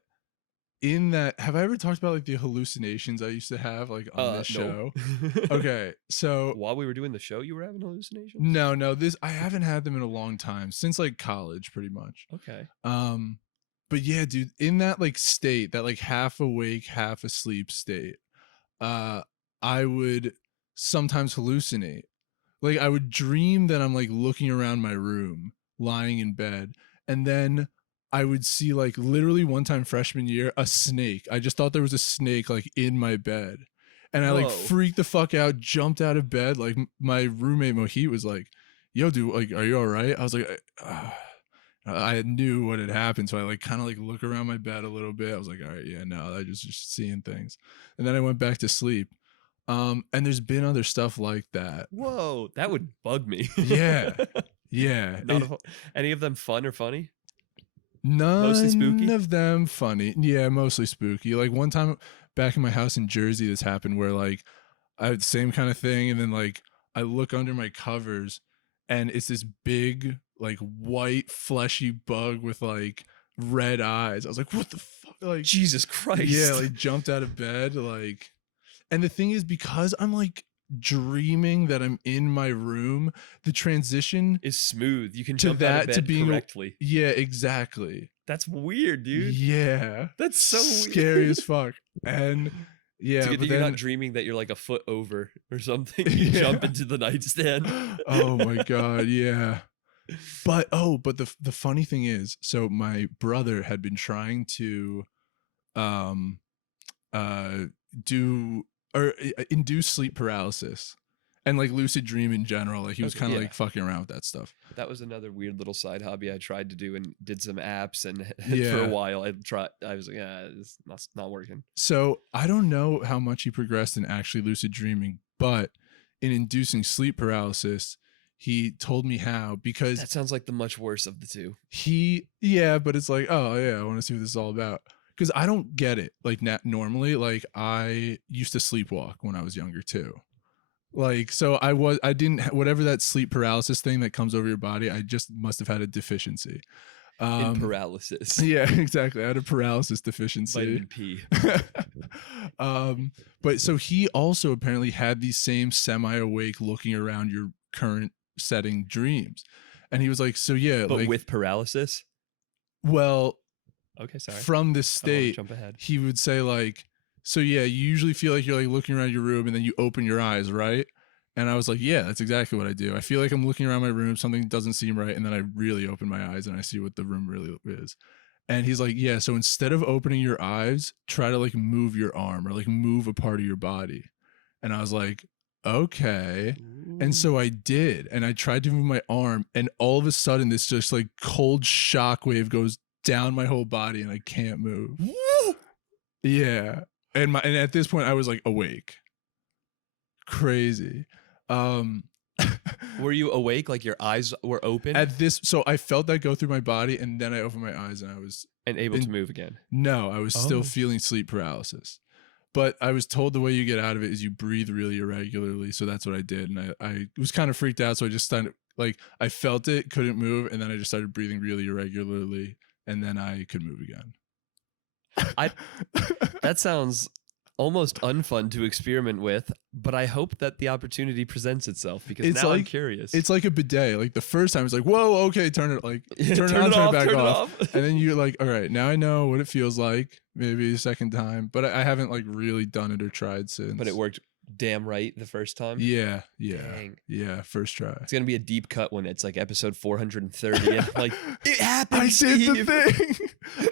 in that, have I ever talked about like the hallucinations I used to have like on this show? No. Okay, so while we were doing the show, you were having hallucinations? No, this I haven't had them in a long time, since like college, pretty much. Okay. But yeah, dude, in that like state, that like half awake, half asleep state, I would sometimes hallucinate. Like I would dream that I'm like looking around my room, lying in bed, and then I would see like literally one time freshman year a snake. I just thought there was a snake like in my bed. And I like Whoa. freaked the fuck out, jumped out of bed. Like my roommate Mohit was like, "Yo, dude, like, are you all right?" I was like, I knew what had happened, so I like kind of like look around my bed a little bit. I was like, "All right, yeah, no, I just seeing things." And then I went back to sleep. And there's been other stuff like that. Whoa, that would bug me. Yeah. Yeah. Any of them fun or funny? None Mostly spooky? of them funny. Yeah, mostly spooky. Like one time back in my house in Jersey, this happened where like I had the same kind of thing, and then like I look under my covers and it's this big, like white, fleshy bug with like red eyes. I was like, what the fuck? Like Jesus Christ. Yeah, like jumped out of bed, like. And the thing is, because I'm like dreaming that I'm in my room, the transition is smooth. You can to jump out of that to bed being correctly. Yeah, exactly. That's weird, dude. Yeah, That's so scary weird. as fuck. And yeah, it's good but that you're then not dreaming that you're like a foot over or something. You jump into the nightstand. Oh my god, yeah. But the funny thing is, so my brother had been trying to do or induce sleep paralysis and like lucid dream in general. Like he was kind of like fucking around with that stuff. That was another weird little side hobby I tried to do and did some apps, and for a while I was like, yeah, it's not working. So I don't know how much he progressed in actually lucid dreaming, but in inducing sleep paralysis, he told me how, because that sounds like the much worse of the two. But it's like, oh yeah, I want to see what this is all about. Because I don't get it. Like normally, like I used to sleepwalk when I was younger too. Like, so I didn't, whatever that sleep paralysis thing that comes over your body, I just must have had a deficiency. In paralysis. Yeah, exactly. I had a paralysis deficiency. Vitamin P. But so he also apparently had these same semi-awake looking around your current setting dreams. And he was like, so yeah. But like, with paralysis? Well, okay, sorry. From this state, jump ahead. He would say like, so yeah, you usually feel like you're like looking around your room and then you open your eyes, right? And I was like, yeah, that's exactly what I do. I feel like I'm looking around my room, something doesn't seem right, and then I really open my eyes and I see what the room really is. And he's like, yeah, so instead of opening your eyes, try to like move your arm or like move a part of your body. And I was like, okay. Ooh. And so I did, and I tried to move my arm, and all of a sudden this just like cold shockwave goes down my whole body and I can't move. Yeah. And at this point I was like awake. Crazy. Were you awake? Like your eyes were open? So I felt that go through my body, and then I opened my eyes and I was able to move again. No, I was still feeling sleep paralysis. But I was told the way you get out of it is you breathe really irregularly. So that's what I did. And I was kind of freaked out. So I just started, like, I felt it, couldn't move. And then I just started breathing really irregularly. And then I could move again. That sounds almost unfun to experiment with, but I hope that the opportunity presents itself, because now I'm curious. It's like a bidet. Like the first time it's like, whoa, okay, turn it back off. And then you're like, all right, now I know what it feels like. Maybe the second time, but I haven't like really done it or tried since. But it worked damn right the first time. Yeah. Yeah, first try. It's gonna be a deep cut when it's like episode 430 and like, it happened. I did the thing.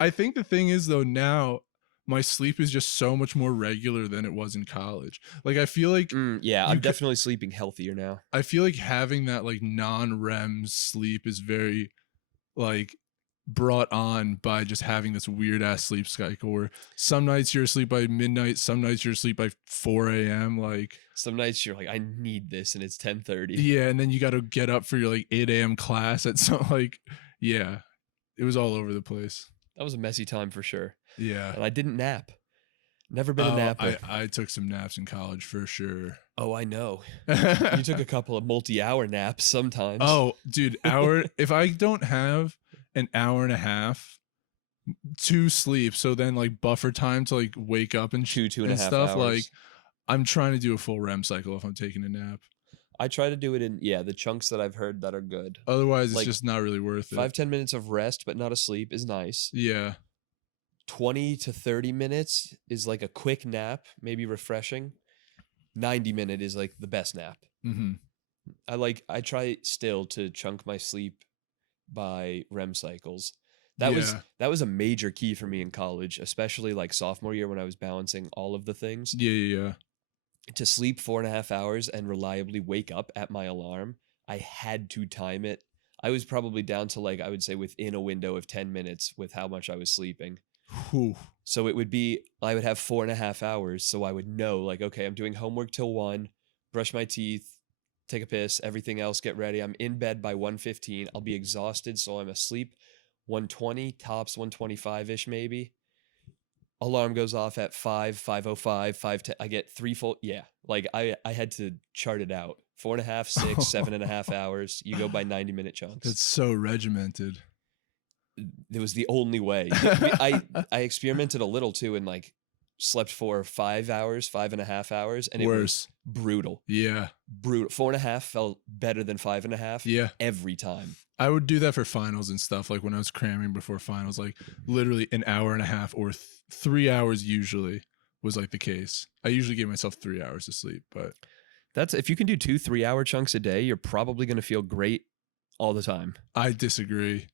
I think the thing is though, now my sleep is just so much more regular than it was in college. Like I feel like I'm definitely sleeping healthier now. I feel like having that like non-REM sleep is very like brought on by just having this weird ass sleep cycle where some nights you're asleep by midnight, some nights you're asleep by 4 a.m. Like some nights you're like, I need this, and it's 10:30. Yeah, and then you got to get up for your like 8 a.m. class at some like yeah, it was all over the place. That was a messy time for sure. Yeah, and I didn't nap. Never been a napper. I took some naps in college for sure. Oh, I know. You took a couple of multi-hour naps sometimes. Oh, dude, if I don't have an hour and a half to sleep, so then like buffer time to like wake up and two and a half stuff, hours. like I'm trying to do a full REM cycle if I'm taking a nap. I try to do it in the chunks that I've heard that are good. Otherwise, it's like, just not really worth it. 5-10 minutes of rest but not asleep is nice. Yeah. 20 to 30 minutes is like a quick nap, maybe refreshing. 90-minute is like the best nap. Mm-hmm. I try still to chunk my sleep by REM cycles. That was a major key for me in college, especially like sophomore year when I was balancing all of the things. Yeah. To sleep 4.5 hours and reliably wake up at my alarm, I had to time it. I was probably down to like, I would say within a window of 10 minutes with how much I was sleeping. Whew. So it would be, I would have 4.5 hours. So I would know like, okay, I'm doing homework till 1, brush my teeth, take a piss, everything else, get ready. I'm in bed by 1:15. I'll be exhausted. So I'm asleep 1:20, tops 1:25-ish maybe. Alarm goes off at 5:05, 5:10. I get 3 full. Yeah. Like I had to chart it out. 4.5, 6, 7.5 hours. You go by 90-minute chunks. That's so regimented. It was the only way. I experimented a little too and like slept for 5 hours, 5.5 hours, and it was brutal. Yeah. Brutal. 4.5 felt better than 5.5. Yeah. Every time. I would do that for finals and stuff. Like when I was cramming before finals, like literally an hour and a half or 3 hours usually was like the case. I usually give myself 3 hours of sleep, but that's if you can do 2 3-hour chunks a day, you're probably going to feel great all the time. I disagree.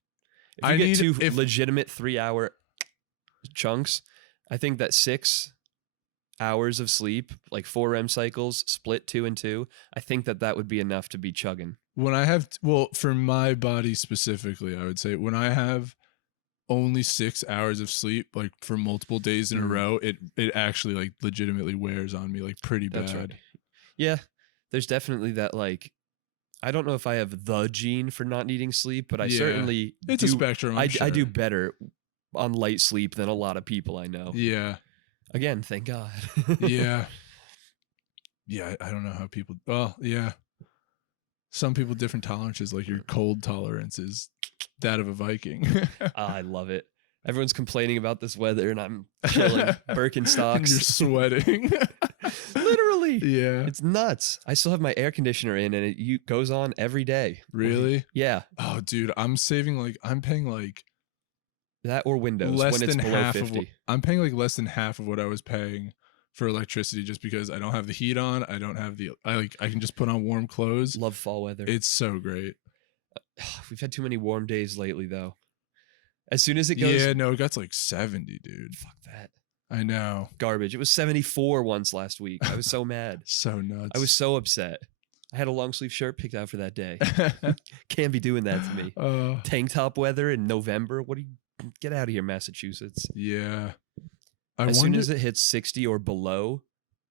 If you get 2 legitimate 3-hour chunks, I think that 6 hours of sleep, like 4 REM cycles, split 2 and 2, I think that would be enough to be chugging. When I have, for my body specifically, I would say when I have only 6 hours of sleep, like for multiple days in a row, it actually like legitimately wears on me like pretty bad. That's right. Yeah, there's definitely that like, I don't know if I have the gene for not needing sleep, but I certainly it's a spectrum. I do better on light sleep than a lot of people I know. Yeah. Again, thank God. Yeah. Yeah, I don't know how people. Well, yeah. Some people different tolerances. Like your cold tolerance is that of a Viking. I love it. Everyone's complaining about this weather, and I'm chilling. Birkenstocks. And you're sweating. Literally. Yeah. It's nuts. I still have my air conditioner in, and it goes on every day. Really? Yeah. Oh, dude, I'm paying like that or windows less when it's than below half 50. I'm paying like less than half of what I was paying for electricity just because I don't have the heat on. I don't have I can just put on warm clothes. Love fall weather. It's so great. We've had too many warm days lately, though. As soon as it goes, yeah, no, it got to like 70, dude. Fuck that. I know. Garbage. It was 74 once last week. I was so mad. So nuts. I was so upset. I had a long sleeve shirt picked out for that day. Can't be doing that to me. Tank top weather in November. What do you get out of here, Massachusetts? Yeah. As soon as it hits 60 or below,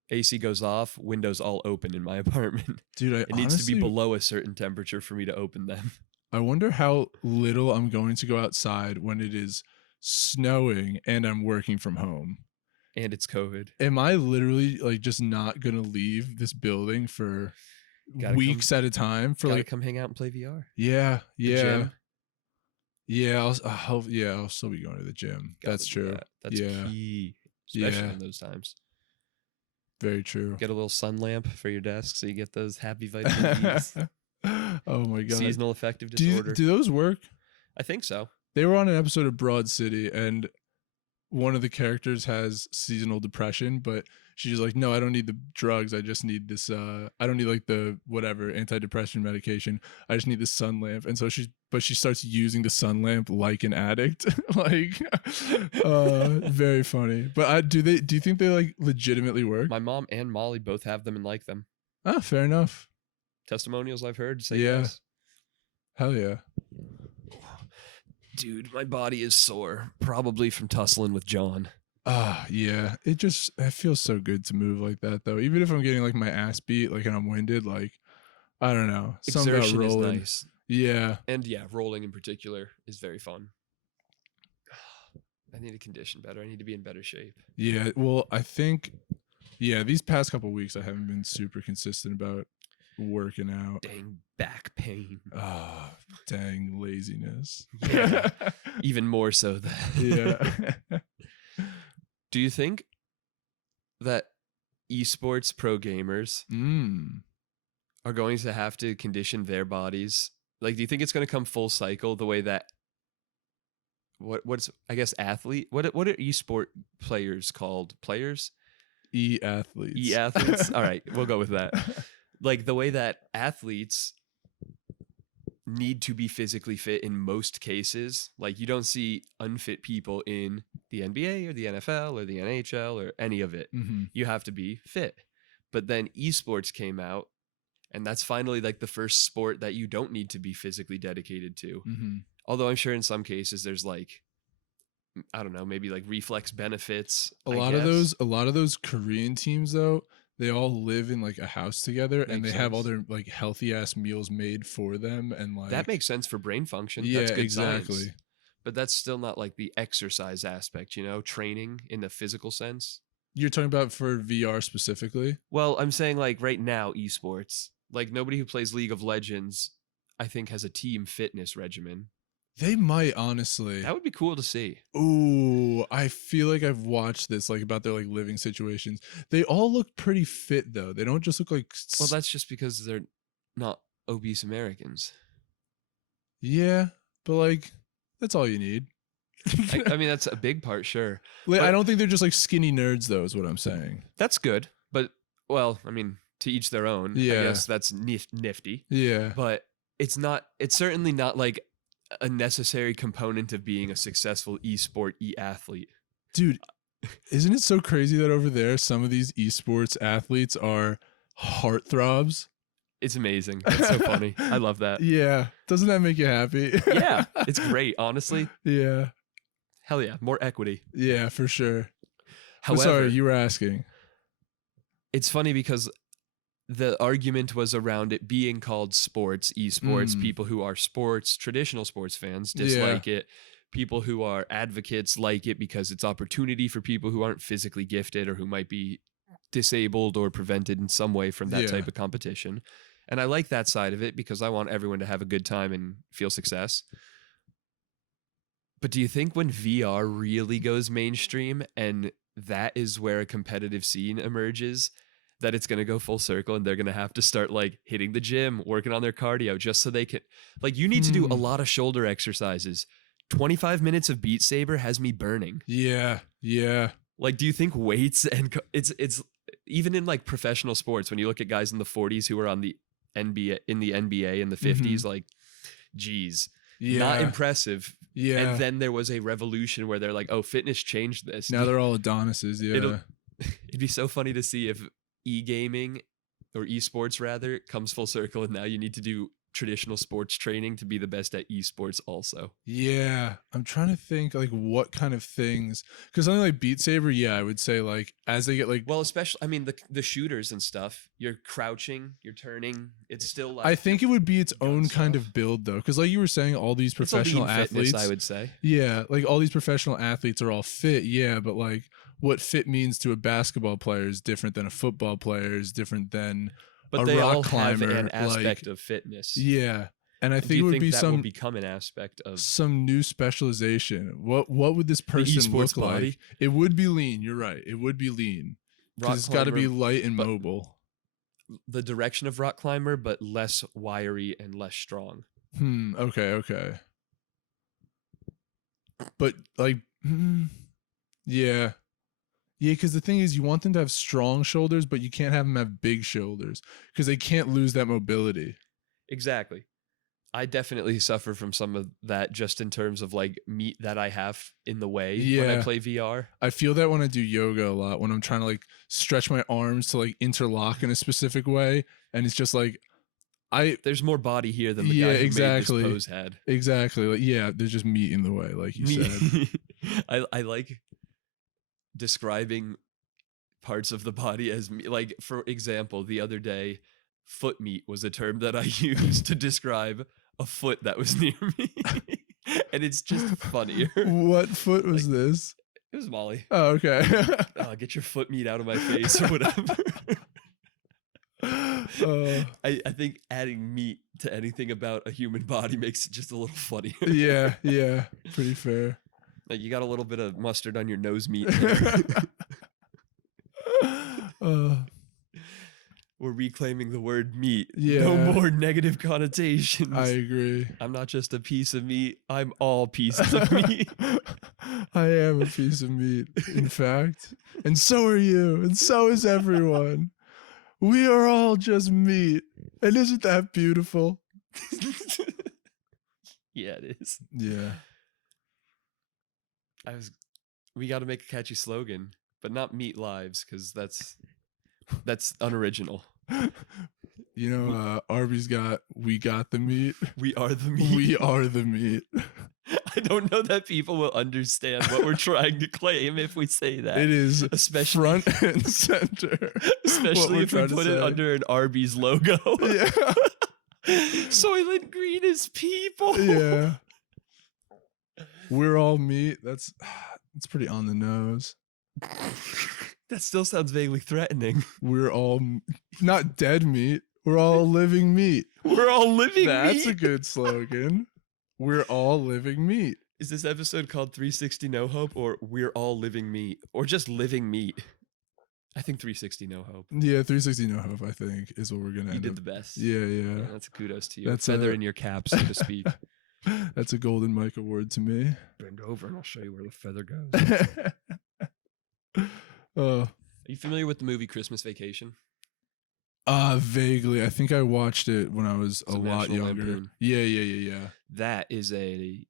AC goes off, windows all open in my apartment. Dude, it needs to be below a certain temperature for me to open them. I wonder how little I'm going to go outside when it is snowing and I'm working from home. And it's COVID. Am I literally like just not going to leave this building for weeks at a time? For like come hang out and play VR. Yeah. The Yeah. gym. Yeah. I'll still be going to the gym. That's true. That's key. Especially in those times. Very true. Get a little sun lamp for your desk so you get those happy vitamin D's. Oh my God. Seasonal affective disorder. Do those work? I think so. They were on an episode of Broad City and one of the characters has seasonal depression, but she's like, no, I don't need the drugs. I just need this. I don't need like the whatever antidepressant medication. I just need the sun lamp. And so she starts using the sun lamp like an addict. Like, very funny. But do you think they like legitimately work? My mom and Molly both have them and like them. Ah, fair enough. Testimonials I've heard say yes. Hell yeah. Dude, my body is sore, probably from tussling with John. Yeah. It feels so good to move like that though. Even if I'm getting like my ass beat, like and I'm winded, like I don't know. Something about Exertion is rolling. nice. Yeah. And yeah, rolling in particular is very fun. I need to condition better. I need to be in better shape. Yeah. Well, I think, yeah, these past couple weeks I haven't been super consistent about working out. Dang back pain. Dang laziness. Yeah. Even more so that. Yeah. Do you think that esports pro gamers are going to have to condition their bodies? Like, do you think it's going to come full cycle the way that what's I guess athlete? What are esport players called? Players? E-athletes. E-athletes? All right, we'll go with that. Like the way that athletes need to be physically fit in most cases. Like you don't see unfit people in the NBA or the NFL or the NHL or any of it. You have to be fit. But then esports came out, and that's finally like the first sport that you don't need to be physically dedicated to. Although I'm sure in some cases there's like, I don't know, maybe like reflex benefits. A lot of those Korean teams though, they all live in like a house together and they have all their like healthy ass meals made for them, and like that makes sense for brain function. Yeah, that's good exactly. Science. But that's still not like the exercise aspect, you know, training in the physical sense. You're talking about for VR specifically? Well, I'm saying like right now, esports, like nobody who plays League of Legends, I think has a team fitness regimen. They might, honestly. That would be cool to see. Ooh, I feel like I've watched this, like about their like living situations. They all look pretty fit though. They don't just look like. Well, that's just because they're not obese Americans. Yeah, but like that's all you need. I mean, that's a big part, sure. Like, I don't think they're just like skinny nerds though, is what I'm saying. That's good, but well, I mean, to each their own. Yeah. I guess that's nifty. Yeah. But it's certainly not like a necessary component of being a successful esport e-athlete. Dude, isn't it so crazy that over there some of these esports athletes are heartthrobs? It's amazing. It's so funny. I love that. Yeah. Doesn't that make you happy? Yeah. It's great, honestly. Yeah. Hell yeah. More equity. Yeah, for sure. However, sorry, you were asking. It's funny because the argument was around it being called sports, esports. People who are traditional sports fans dislike it. People who are advocates like it because it's opportunity for people who aren't physically gifted or who might be disabled or prevented in some way from that type of competition. And I like that side of it because I want everyone to have a good time and feel success. But do you think when VR really goes mainstream and that is where a competitive scene emerges, that it's going to go full circle and they're going to have to start like hitting the gym, working on their cardio just so they can, like, you need to do a lot of shoulder exercises. 25 minutes of Beat Saber has me burning. Yeah. Yeah. Like, do you think weights and it's even in like professional sports, when you look at guys in the 40s who are on the NBA in the the 50s, like, geez, not impressive. Yeah. And then there was a revolution where they're like, oh, fitness changed this. Now they're all Adonises. Yeah. It'd be so funny to see if e-gaming or esports rather comes full circle and now you need to do traditional sports training to be the best at esports also. Yeah, I'm trying to think like what kind of things, because something like Beat Saber, yeah, I would say like as they get like, well, especially I mean the shooters and stuff, you're crouching, you're turning, it's still like, I think it would be its own kind of build though, because like you were saying, all these professional athletes, fitness, I would say, yeah, like all these professional athletes are all fit, yeah, but like what fit means to a basketball player is different than a football player, is different than but a they rock all climber, have an aspect like, of fitness. Yeah. And I think it would be will become an aspect of some new specialization. What would this person look like? It would be lean. You're right. It would be lean because it's got to be light and mobile. The direction of rock climber, but less wiry and less strong. Okay. But like, yeah. Yeah, because the thing is, you want them to have strong shoulders, but you can't have them have big shoulders because they can't lose that mobility. Exactly. I definitely suffer from some of that just in terms of like meat that I have in the way when I play VR. I feel that when I do yoga a lot, when I'm trying to like stretch my arms to like interlock in a specific way, and it's just like There's more body here than the Yeah, guy who exactly. made this pose had. Exactly. Like, yeah, there's just meat in the way, like you said. I like describing parts of the body as meat. Like, for example, the other day, footmeat was a term that I used to describe a foot that was near me. And it's just funnier. What foot was Like, this? it was Molly. Oh, okay. Get your foot meat out of my face or whatever. I think adding meat to anything about a human body makes it just a little funnier. Yeah, pretty fair. Like, you got a little bit of mustard on your nose meat. We're reclaiming the word meat. Yeah. No more negative connotations. I agree. I'm not just a piece of meat. I'm all pieces of meat. I am a piece of meat, in fact. And so are you. And so is everyone. We are all just meat. And isn't that beautiful? Yeah, it is. Yeah. We got to make a catchy slogan, but not meat lives, because that's unoriginal. You know, Arbie's got, we got the meat. We are the meat. We are the meat. I don't know that people will understand what we're trying to claim if we say that. It is especially front and center. Especially if we put it under an Arby's logo. Yeah. Soylent Green is people. Yeah. We're all meat. It's pretty on the nose. That still sounds vaguely threatening. We're all not dead meat. We're all living meat. We're all living meat. That's a good slogan. We're all living meat. Is this episode called 360 No Hope, or We're All Living Meat, or just Living Meat? I think 360 No Hope. Yeah, 360 No Hope, I think, is what we're going to end You up. did the best. Yeah. That's kudos to you. That's feather in your cap, so to speak. That's a golden mic award to me. Bend over and I'll show you where the feather goes. Are you familiar with the movie Christmas Vacation? Vaguely. I think I watched it when I was a lot National younger. Lampoon. Yeah. That is a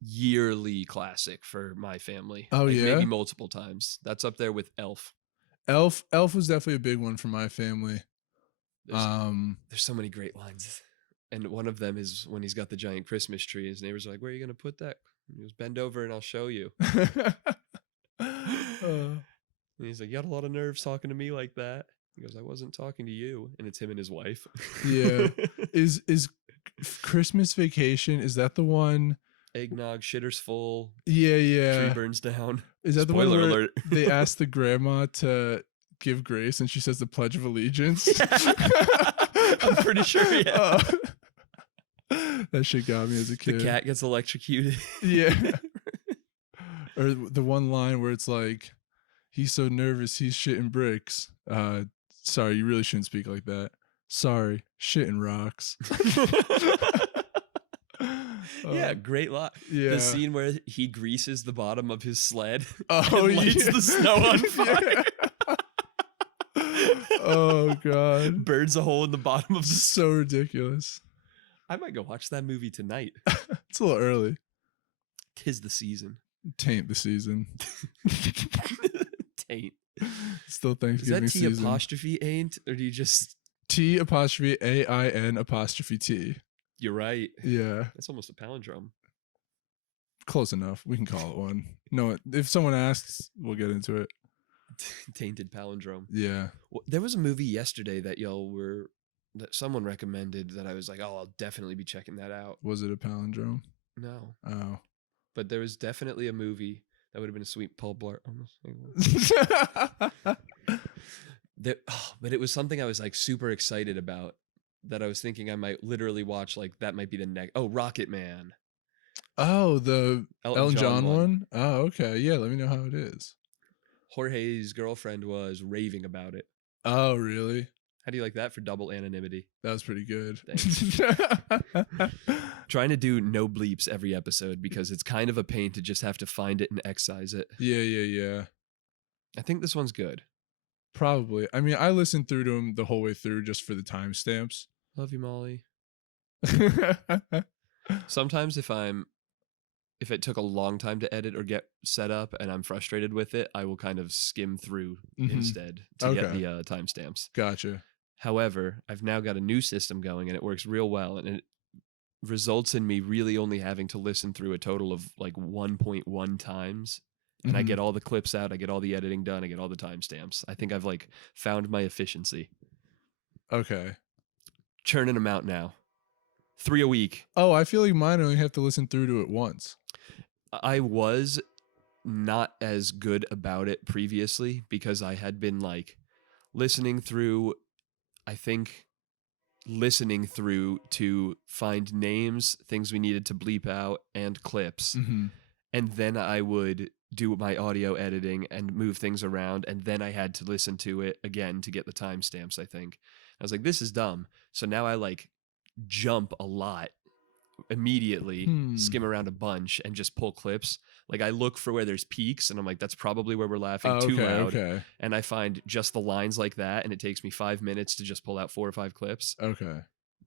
yearly classic for my family. Oh, yeah? Maybe multiple times. That's up there with Elf. Elf was definitely a big one for my family. There's so many great lines. And one of them is when he's got the giant Christmas tree. His neighbor's like, "Where are you going to put that?" And he goes, "Bend over and I'll show you." And he's like, "You got a lot of nerves talking to me like that." He goes, "I wasn't talking to you." And it's him and his wife. Yeah. Is Christmas Vacation, is that the one? Eggnog, shitter's full. Yeah. Tree burns down. Is that Spoiler the one where alert. they ask the grandma to give grace and she says the Pledge of Allegiance? I'm pretty sure, yeah. That shit got me as a kid. The cat gets electrocuted. Yeah. Or the one line where it's like, "He's so nervous, he's shitting bricks." Sorry, you really shouldn't speak like that. Sorry, shitting rocks. Yeah, great lot. Yeah. The scene where he greases the bottom of his sled and lights the snow on fire. Oh, God. Burns a hole in the bottom of the So ridiculous. I might go watch that movie tonight. It's a little early. 'Tis the season. Taint the season. Taint. Still Thanksgiving Is that T season. apostrophe ain't? Or do you just... T apostrophe AIN apostrophe T. You're right. Yeah. That's almost a palindrome. Close enough. We can call it one. No, if someone asks, we'll get into it. Tainted palindrome. Yeah. Well, there was a movie yesterday that that someone recommended that I was like, "Oh, I'll definitely be checking that out." Was it a palindrome? No. Oh. But there was definitely a movie that would have been a sweet Paul Blart. But it was something I was like super excited about that I was thinking I might literally watch. Like, that might be the next. Oh, Rocket Man. Oh, the Elton John one. one? Oh, okay. Yeah, let me know how it is. Jorge's girlfriend was raving about it. Oh, really? How do you like that for double anonymity? That was pretty good. Trying to do no bleeps every episode because it's kind of a pain to just have to find it and excise it. Yeah. I think this one's good. Probably. I mean, I listened through to him the whole way through just for the timestamps. Love you, Molly. Sometimes if it took a long time to edit or get set up and I'm frustrated with it, I will kind of skim through instead to get the timestamps. Gotcha. However, I've now got a new system going and it works real well, and it results in me really only having to listen through a total of like 1.1 times. And I get all the clips out, I get all the editing done, I get all the timestamps. I think I've like found my efficiency. Okay. Churning them out now. 3 a week. Oh, I feel like mine only have to listen through to it once. I was not as good about it previously because I had been like listening through to find names, things we needed to bleep out, and clips. And then I would do my audio editing and move things around, and then I had to listen to it again to get the timestamps, I think. I was like, this is dumb. So now I like jump a lot immediately, skim around a bunch, and just pull clips. Like I look for where there's peaks, and I'm like, that's probably where we're laughing too loud. Okay. And I find just the lines like that, and it takes me 5 minutes to just pull out 4 or 5 clips. Okay.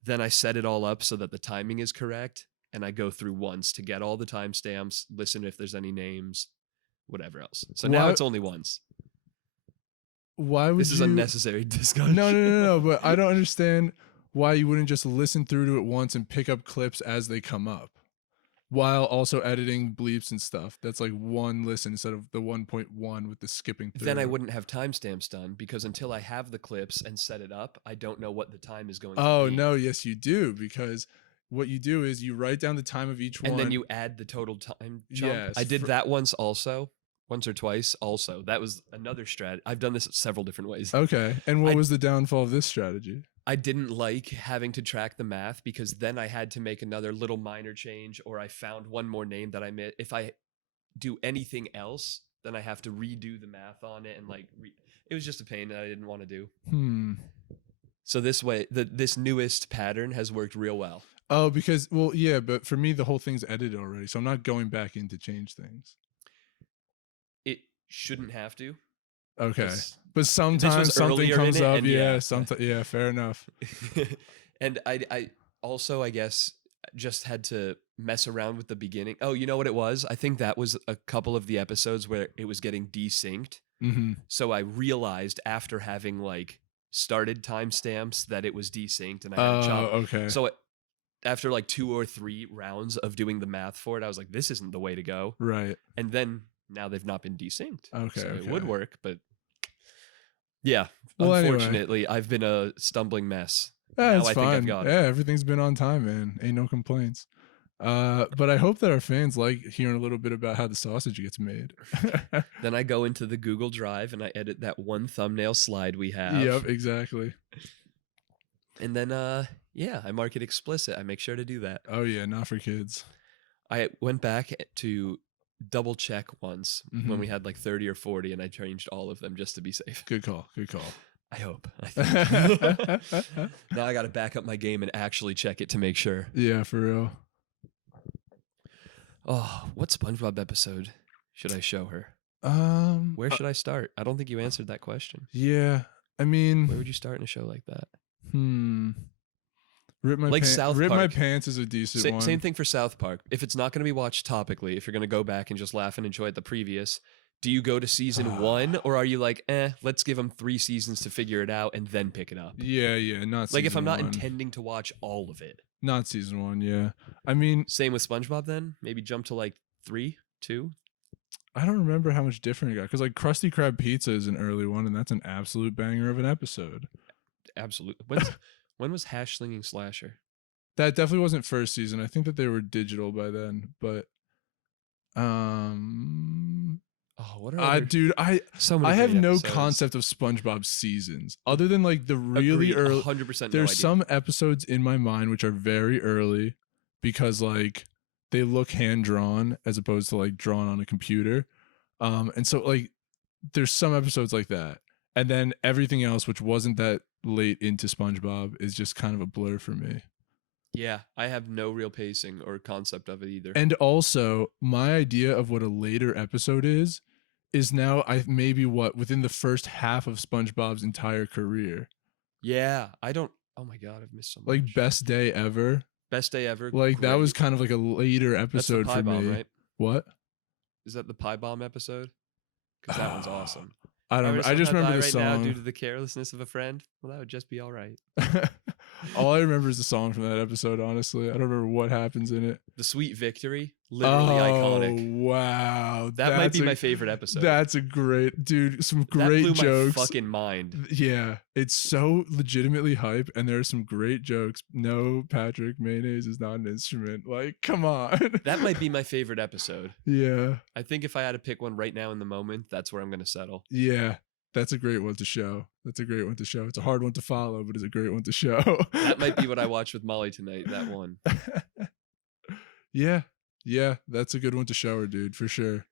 Then I set it all up so that the timing is correct, and I go through once to get all the timestamps, listen if there's any names, whatever else. So now it's only once. Why would this is unnecessary discussion? No. But I don't understand why you wouldn't just listen through to it once and pick up clips as they come up, while also editing bleeps and stuff. That's like one listen instead of the 1.1 with the skipping through. Then I wouldn't have timestamps done, because until I have the clips and set it up, I don't know what the time is going to be. Oh, no, yes, you do, because what you do is you write down the time of each one. And then you add the total time jump. Yes, I did that once or twice also. That was another strat. I've done this several different ways. Okay. And what was the downfall of this strategy? I didn't like having to track the math, because then I had to make another little minor change, or I found one more name that I missed. If I do anything else, then I have to redo the math on it, and like it was just a pain that I didn't want to do. So this way, this newest pattern has worked real well. Oh, because, well, yeah, but for me, the whole thing's edited already, so I'm not going back in to change things. It shouldn't have to. Okay. But sometimes something comes up. Yeah, yeah, fair enough. And I also, I guess, just had to mess around with the beginning. Oh, you know what it was? I think that was a couple of the episodes where it was getting desynced. So I realized after having like started timestamps that it was desynced, and I had to chop. Okay. So after like 2 or 3 rounds of doing the math for it, I was like, this isn't the way to go. Right. And then now they've not been desynced. Okay. So it would work, but yeah, well, unfortunately, anyway. I've been a stumbling mess. It's fine. Everything's been on time, man. Ain't no complaints. But I hope that our fans like hearing a little bit about how the sausage gets made. Then I go into the Google Drive and I edit that one thumbnail slide we have. Yep, exactly. And then, yeah, I mark it explicit. I make sure to do that. Oh, yeah, not for kids. I went back to double check once when we had like 30 or 40, and I changed all of them just to be safe. Good call. Good call. I hope. Now I got to back up my game and actually check it to make sure. Yeah, for real. Oh, what SpongeBob episode should I show her? Where should I start? I don't think you answered that question. Yeah, I mean, where would you start in a show like that? Rip My like South Park. Rip My Pants is a decent one. Same thing for South Park. If it's not going to be watched topically, if you're going to go back and just laugh and enjoy it the previous, do you go to season 1, or are you like, let's give them 3 seasons to figure it out and then pick it up? Yeah, not like if I'm not 1. intending to watch all of it. Not season 1, yeah. I mean, same with SpongeBob then? Maybe jump to like 3, 2? I don't remember how much different it got, because like Krusty Krab Pizza is an early one, and that's an absolute banger of an episode. Absolutely. When was Hash Slinging Slasher? That definitely wasn't first season. I think that they were digital by then, but what are dude, I have no episodes. concept of SpongeBob seasons other than like the really early. 100%. There's some episodes in my mind which are very early because like they look hand drawn as opposed to like drawn on a computer, and so like there's some episodes like that, and then everything else which wasn't that late into SpongeBob is just kind of a blur for me. Yeah, I have no real pacing or concept of it either. And also, my idea of what a later episode is now maybe within the first half of SpongeBob's entire career. Yeah, I don't. Oh my god, I've missed so much. Like Best Day Ever. Best Day Ever. Like great. That was kind of like a later episode That's the Pie for me. Bomb, right? What? Is that the Pie Bomb episode? Because that one's awesome. I don't. I just remember the right now song. due to the carelessness of a friend. Well, that would just be all right. All I remember is the song from that episode. Honestly, I don't remember what happens in it. The Sweet Victory, literally iconic. Wow, That might be my favorite episode. That's a great dude. Some great that blew jokes. My fucking mind. Yeah, it's so legitimately hype, and there are some great jokes. No, Patrick, mayonnaise is not an instrument. Like, come on. That might be my favorite episode. Yeah. I think if I had to pick one right now in the moment, that's where I'm gonna settle. Yeah. That's a great one to show. That's a great one to show. It's a hard one to follow, but it's a great one to show. That might be what I watch with Molly tonight, that one. Yeah. Yeah. That's a good one to show her, dude, for sure.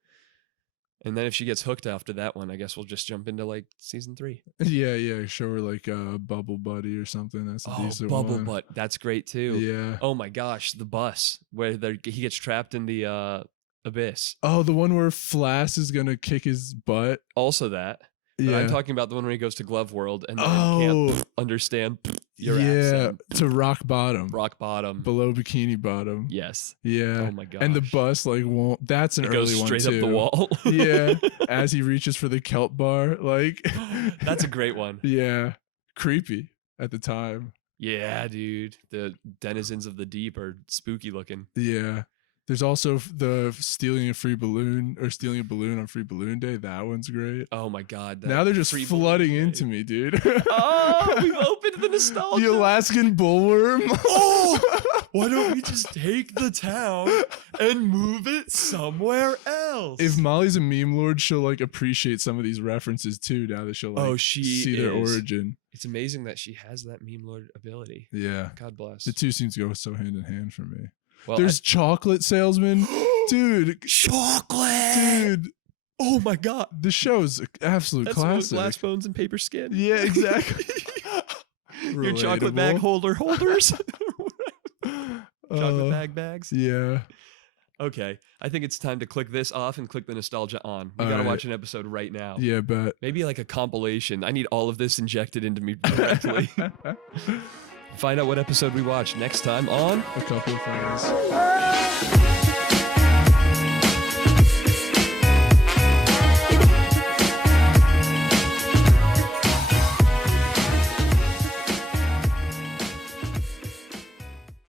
And then if she gets hooked after that one, I guess we'll just jump into like season 3. Yeah, yeah. Show her like Bubble Buddy or something. That's a decent Bubble one. Butt. That's great too. Yeah. Oh my gosh, the bus where he gets trapped in the abyss. Oh, the one where Flass is gonna kick his butt. Also that. But Yeah. I'm talking about the one where he goes to Glove World and then Oh. can't understand your accent. To rock bottom. Rock bottom. Below bikini bottom. Yes. Yeah. Oh my god. And the bus like won't. That's an it early goes one straight too. up the wall. Yeah. As he reaches for the kelp bar, like. That's a great one. Yeah. Creepy at the time. Yeah, dude. The denizens of the deep are spooky looking. Yeah. There's also the stealing a balloon on Free Balloon Day. That one's great. Oh my god. Now they're just flooding into me, dude. Oh, we've opened the nostalgia. The Alaskan bullworm. Oh, why don't we just take the town and move it somewhere else? If Molly's a meme lord, she'll like appreciate some of these references too. Now that she'll like see their origin. It's amazing that she has that meme lord ability. Yeah. God bless. The two seem to go so hand in hand for me. Well, there's chocolate salesman. Dude. Chocolate. Dude. Oh my god. The show's an absolute classic. Glass bones and paper skin. Yeah, exactly. Your chocolate bag holders. Chocolate bag bags. Yeah. Okay. I think it's time to click this off and click the nostalgia on. We All gotta right. watch an episode right now. Yeah, bet. Maybe like a compilation. I need all of this injected into me directly. Find out what episode we watch next time on A Couple of Friends.